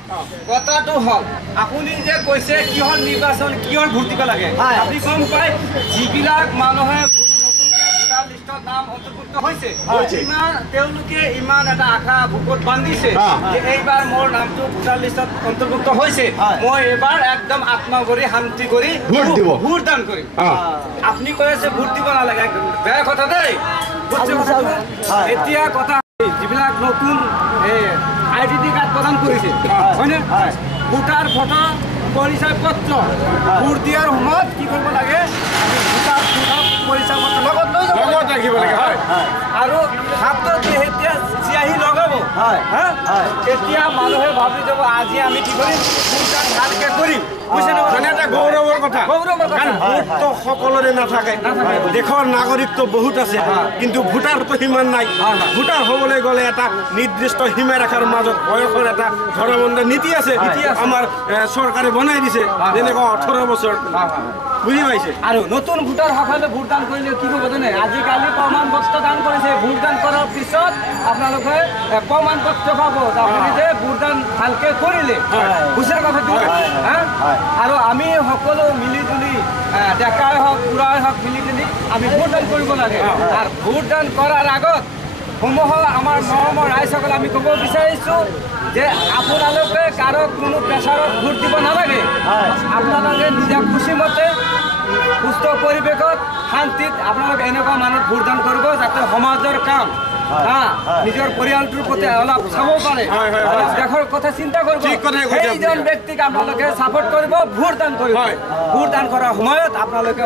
কথাটো হওক আপুনি যে কৈছে কিহৰ নিৰ্বাচন কিহৰ ভোট দিব লাগে আপুনি গম পায় যিবিলাক মানুহে ভোটাৰ লিষ্টত নাম অন্তৰ্ভুক্ত হৈছে তেওঁলোকে ইমান এটা আশা বুকুত বান্ধিছে যে এইবাৰ মোৰ নামটো ভোটাৰ লিষ্টত অন্তৰ্ভুক্ত হৈছে মই এইবাৰ একদম আত্মা কৰি শান্তি কৰি ভোট দান কৰিম। আপুনি কৈ আছে ভোট দিব নালাগে, বেয়া কথা দেই। এতিয়া কথা যিবিলাক নতুন আইডেন্টি কাৰ্ড প্ৰদান কৰিছে হয়নে? ভোটাৰ ফটো পৰিচয় পত্ৰ ভোট দিয়াৰ সময়ত কি কৰিব লাগে? পৰিচয় পত্ৰ লগত ৰাখিব লাগে আৰু হাতত যেতিয়া চিয়াহী লগাব তেতিয়া মানুহে ভাবি যাব আজি আমি কি কৰিম ভোটদান ভালকে কৰিম। গৌৰৱৰ কথা ভোটটো সকলোৰে নাথাকে। দেশৰ নাগৰিকটো বহুত আছে কিন্তু ভোটাৰটো সিমান নাই। ভোটাৰ হ'বলৈ গ'লে এটা নিৰ্দিষ্ট সীমাৰেখাৰ মাজত বয়সৰ এটা ধৰাবন্ধা নীতি আছে আমাৰ চৰকাৰে বনাই দিছে যেনেকুৱা 18 বছৰ। বুজি পাইছে? আৰু নতুন ভোটাৰ সকলে ভোটদান কৰিলে কি হ'ব জানে? আজিকালি প্ৰমাণ পত্ৰ দান কৰিছে। ভোটদান কৰাৰ পিছত আপোনালোকে প্ৰমাণ পত্ৰ পাব আপুনি যে ভোটদান ভালকে কৰিলে। বুজিছে কথাটো? আৰু আমি সকলো মিলি জুলি ডেকাই হওক বুঢ়াই হওক মিলি জুলি আমি ভোটদান কৰিব লাগে। আৰু ভোটদান কৰাৰ আগত সমূহ আমাৰ মৰমৰ ৰাইজসকলে আমি ক'ব বিচাৰিছোঁ যে আপোনালোকে কাৰো কোনো প্ৰেছাৰত ভোট দিব নালাগে। আপোনালোকে নিজে খুচিমতে সুস্থ পৰিৱেশত শান্তিত আপোনালোকে এনেকুৱা মানুহ ভোটদান কৰিব যাতে সমাজৰ কাম নিজৰ পৰিয়ালটোৰ প্ৰতি অলপ চাব পাৰে, দেশৰ কথা চিন্তা কৰিব। সেইজন ব্যক্তিক আপোনালোকে ছাপোৰ্ট কৰিব, ভোটদান কৰিব। ভোটদান কৰাৰ সময়ত আপোনালোকে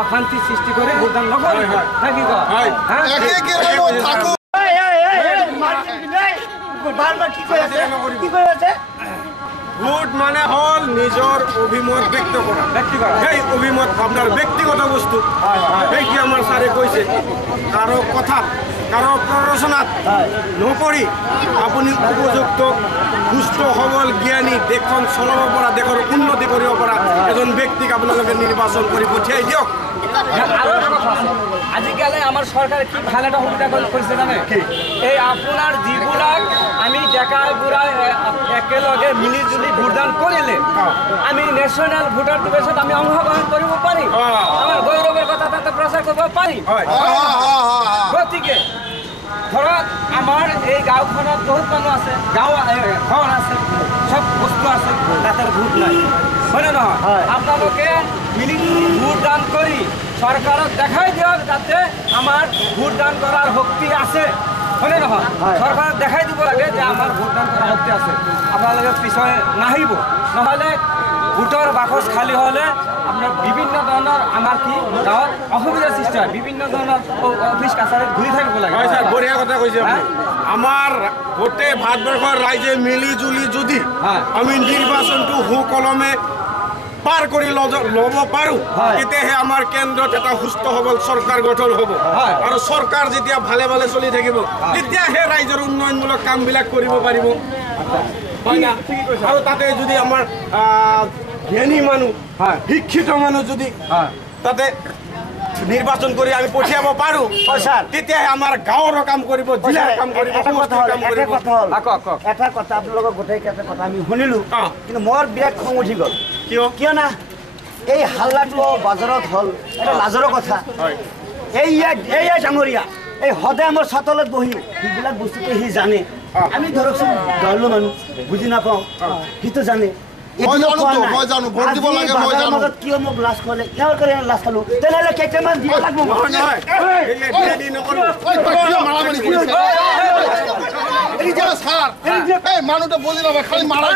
অশান্তি সৃষ্টি কৰি ভোটদান নকৰিব। ভোট মানে হ'ল নিজৰ অভিমত ব্যক্ত কৰা। সেই অভিমত আপোনাৰ ব্যক্তিগত বস্তু। সেইটো আমাৰ ছাৰে কৈছে কাৰো কথাত কাৰো প্ৰৰোচনাত নকৰি আপুনি উপযুক্ত সুস্থ সবল জ্ঞানী দেশখন চলাব পৰা দেশৰ উন্নতি কৰিব পৰা এজন এজন ব্যক্তিক আপোনালোকে নিৰ্বাচন কৰি পঠিয়াই দিয়ক। আৰু এটা কথা আছে, আজিকালি আমাৰ চৰকাৰে কি ভাল এটা সুবিধা কৰিছে জানে? এই আপোনাৰ যিবিলাক আমি ডেকা বুঢ়াই একেলগে মিলি জুলি ভোটদান কৰিলে আমি নেশ্যনেল ভোটাৰ দিৱসত আমি অংশগ্ৰহণ কৰিব পাৰিম, আমাৰ গৌৰৱৰ কথা তাতে প্ৰচাৰ কৰিব পাৰিম। গতিকে ধৰক আমাৰ এই গাঁওখনত বহুত মানুহ আছে, ঘৰ আছে, চব বস্তু আছে, তাতে ভোট নাই, হয়নে নহয়? আপোনালোকে মিলি ভোটদান কৰি চৰকাৰক দেখাই দিয়ক যাতে আমাৰ ভোটদান কৰাৰ শক্তি আছে, হয়নে নহয়? চৰকাৰক দেখাই দিব লাগে যে আমাৰ ভোটদান কৰাৰ শক্তি আছে। আপোনালোকে পিছৰে নাহিব, নহ'লে ভোটৰ বাকচ খালী হ'লে আপোনাৰ বিভিন্ন ধৰণৰ আমাৰ কি গাঁৱত অসুবিধাৰ সৃষ্টি হয়, বিভিন্ন ধৰণৰ অফিচ কাছাৰীত ঘূৰি থাকিব লাগে। হয় ছাৰ, বঢ়িয়া কথা কৈছে আপুনি। আমাৰ গোটেই ভাৰতবৰ্ষৰ ৰাইজে মিলি জুলি যদি আমি নিৰ্বাচনটো সুকলমে পাৰ কৰি ল'ব পাৰোঁ, তেতিয়াহে আমাৰ কেন্দ্ৰত এটা সুস্থ সবল চৰকাৰ গঠন হ'ব। আৰু চৰকাৰ যেতিয়া ভালে ভালে চলি থাকিব তেতিয়াহে ৰাইজৰ উন্নয়নমূলক কামবিলাক কৰিব পাৰিব, হয় না? আৰু তাতে যদি আমাৰ জ্ঞানী মানুহ, শিক্ষিত মানুহ যদি তাতে নিৰ্বাচন কৰি আমি পঠিয়াব পাৰোঁ, তেতিয়াহে আমাৰ গাঁৱৰ কাম কৰিব, জিলাৰ কাম কৰিব, এটা কথা হ'ল আপোনালোকৰ গোটেইকেইটা কথা আমি শুনিলোঁ, কিন্তু মোৰ বিৰাট খং উঠি গ'ল। কিয় না এই হাল্লাটো বজাৰত হ'ল, এটা লাজৰ কথা। এই ডাঙৰীয়া এই সদায় আমাৰ চোতালত বহি সেইবিলাক বস্তুটো সি জানে, আমি ধৰকচোন গাঁৱৰ মানুহ বুজি নাপাওঁ, সিটো জানে। কিয় মোক লাজ খোৱালে, ইয়াৰ কাৰণে লাজ খালো, তেনেহ'লে কেইটামান দিব লাগিব। মানুহটো বুজি নাপায়, খালি মাৰা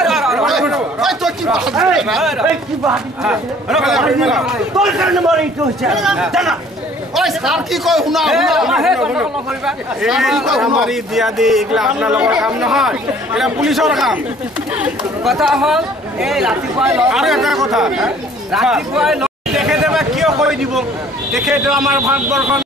তোৰ কাৰণে মোৰ এইটো হৈছে জানা। ছাৰ কি কয় শুনা, দিয়া দি এইগিলা আপোনালোকৰ কাম নহয়, এইবিলাক পুলিচৰ কাম। কথা হ'ল এই ৰাতিপুৱাই আৰু এটা কথা, তেখেতে বা কিয় কৈ দিব, তেখেতে আমাৰ ভাৰতবৰ্ষৰ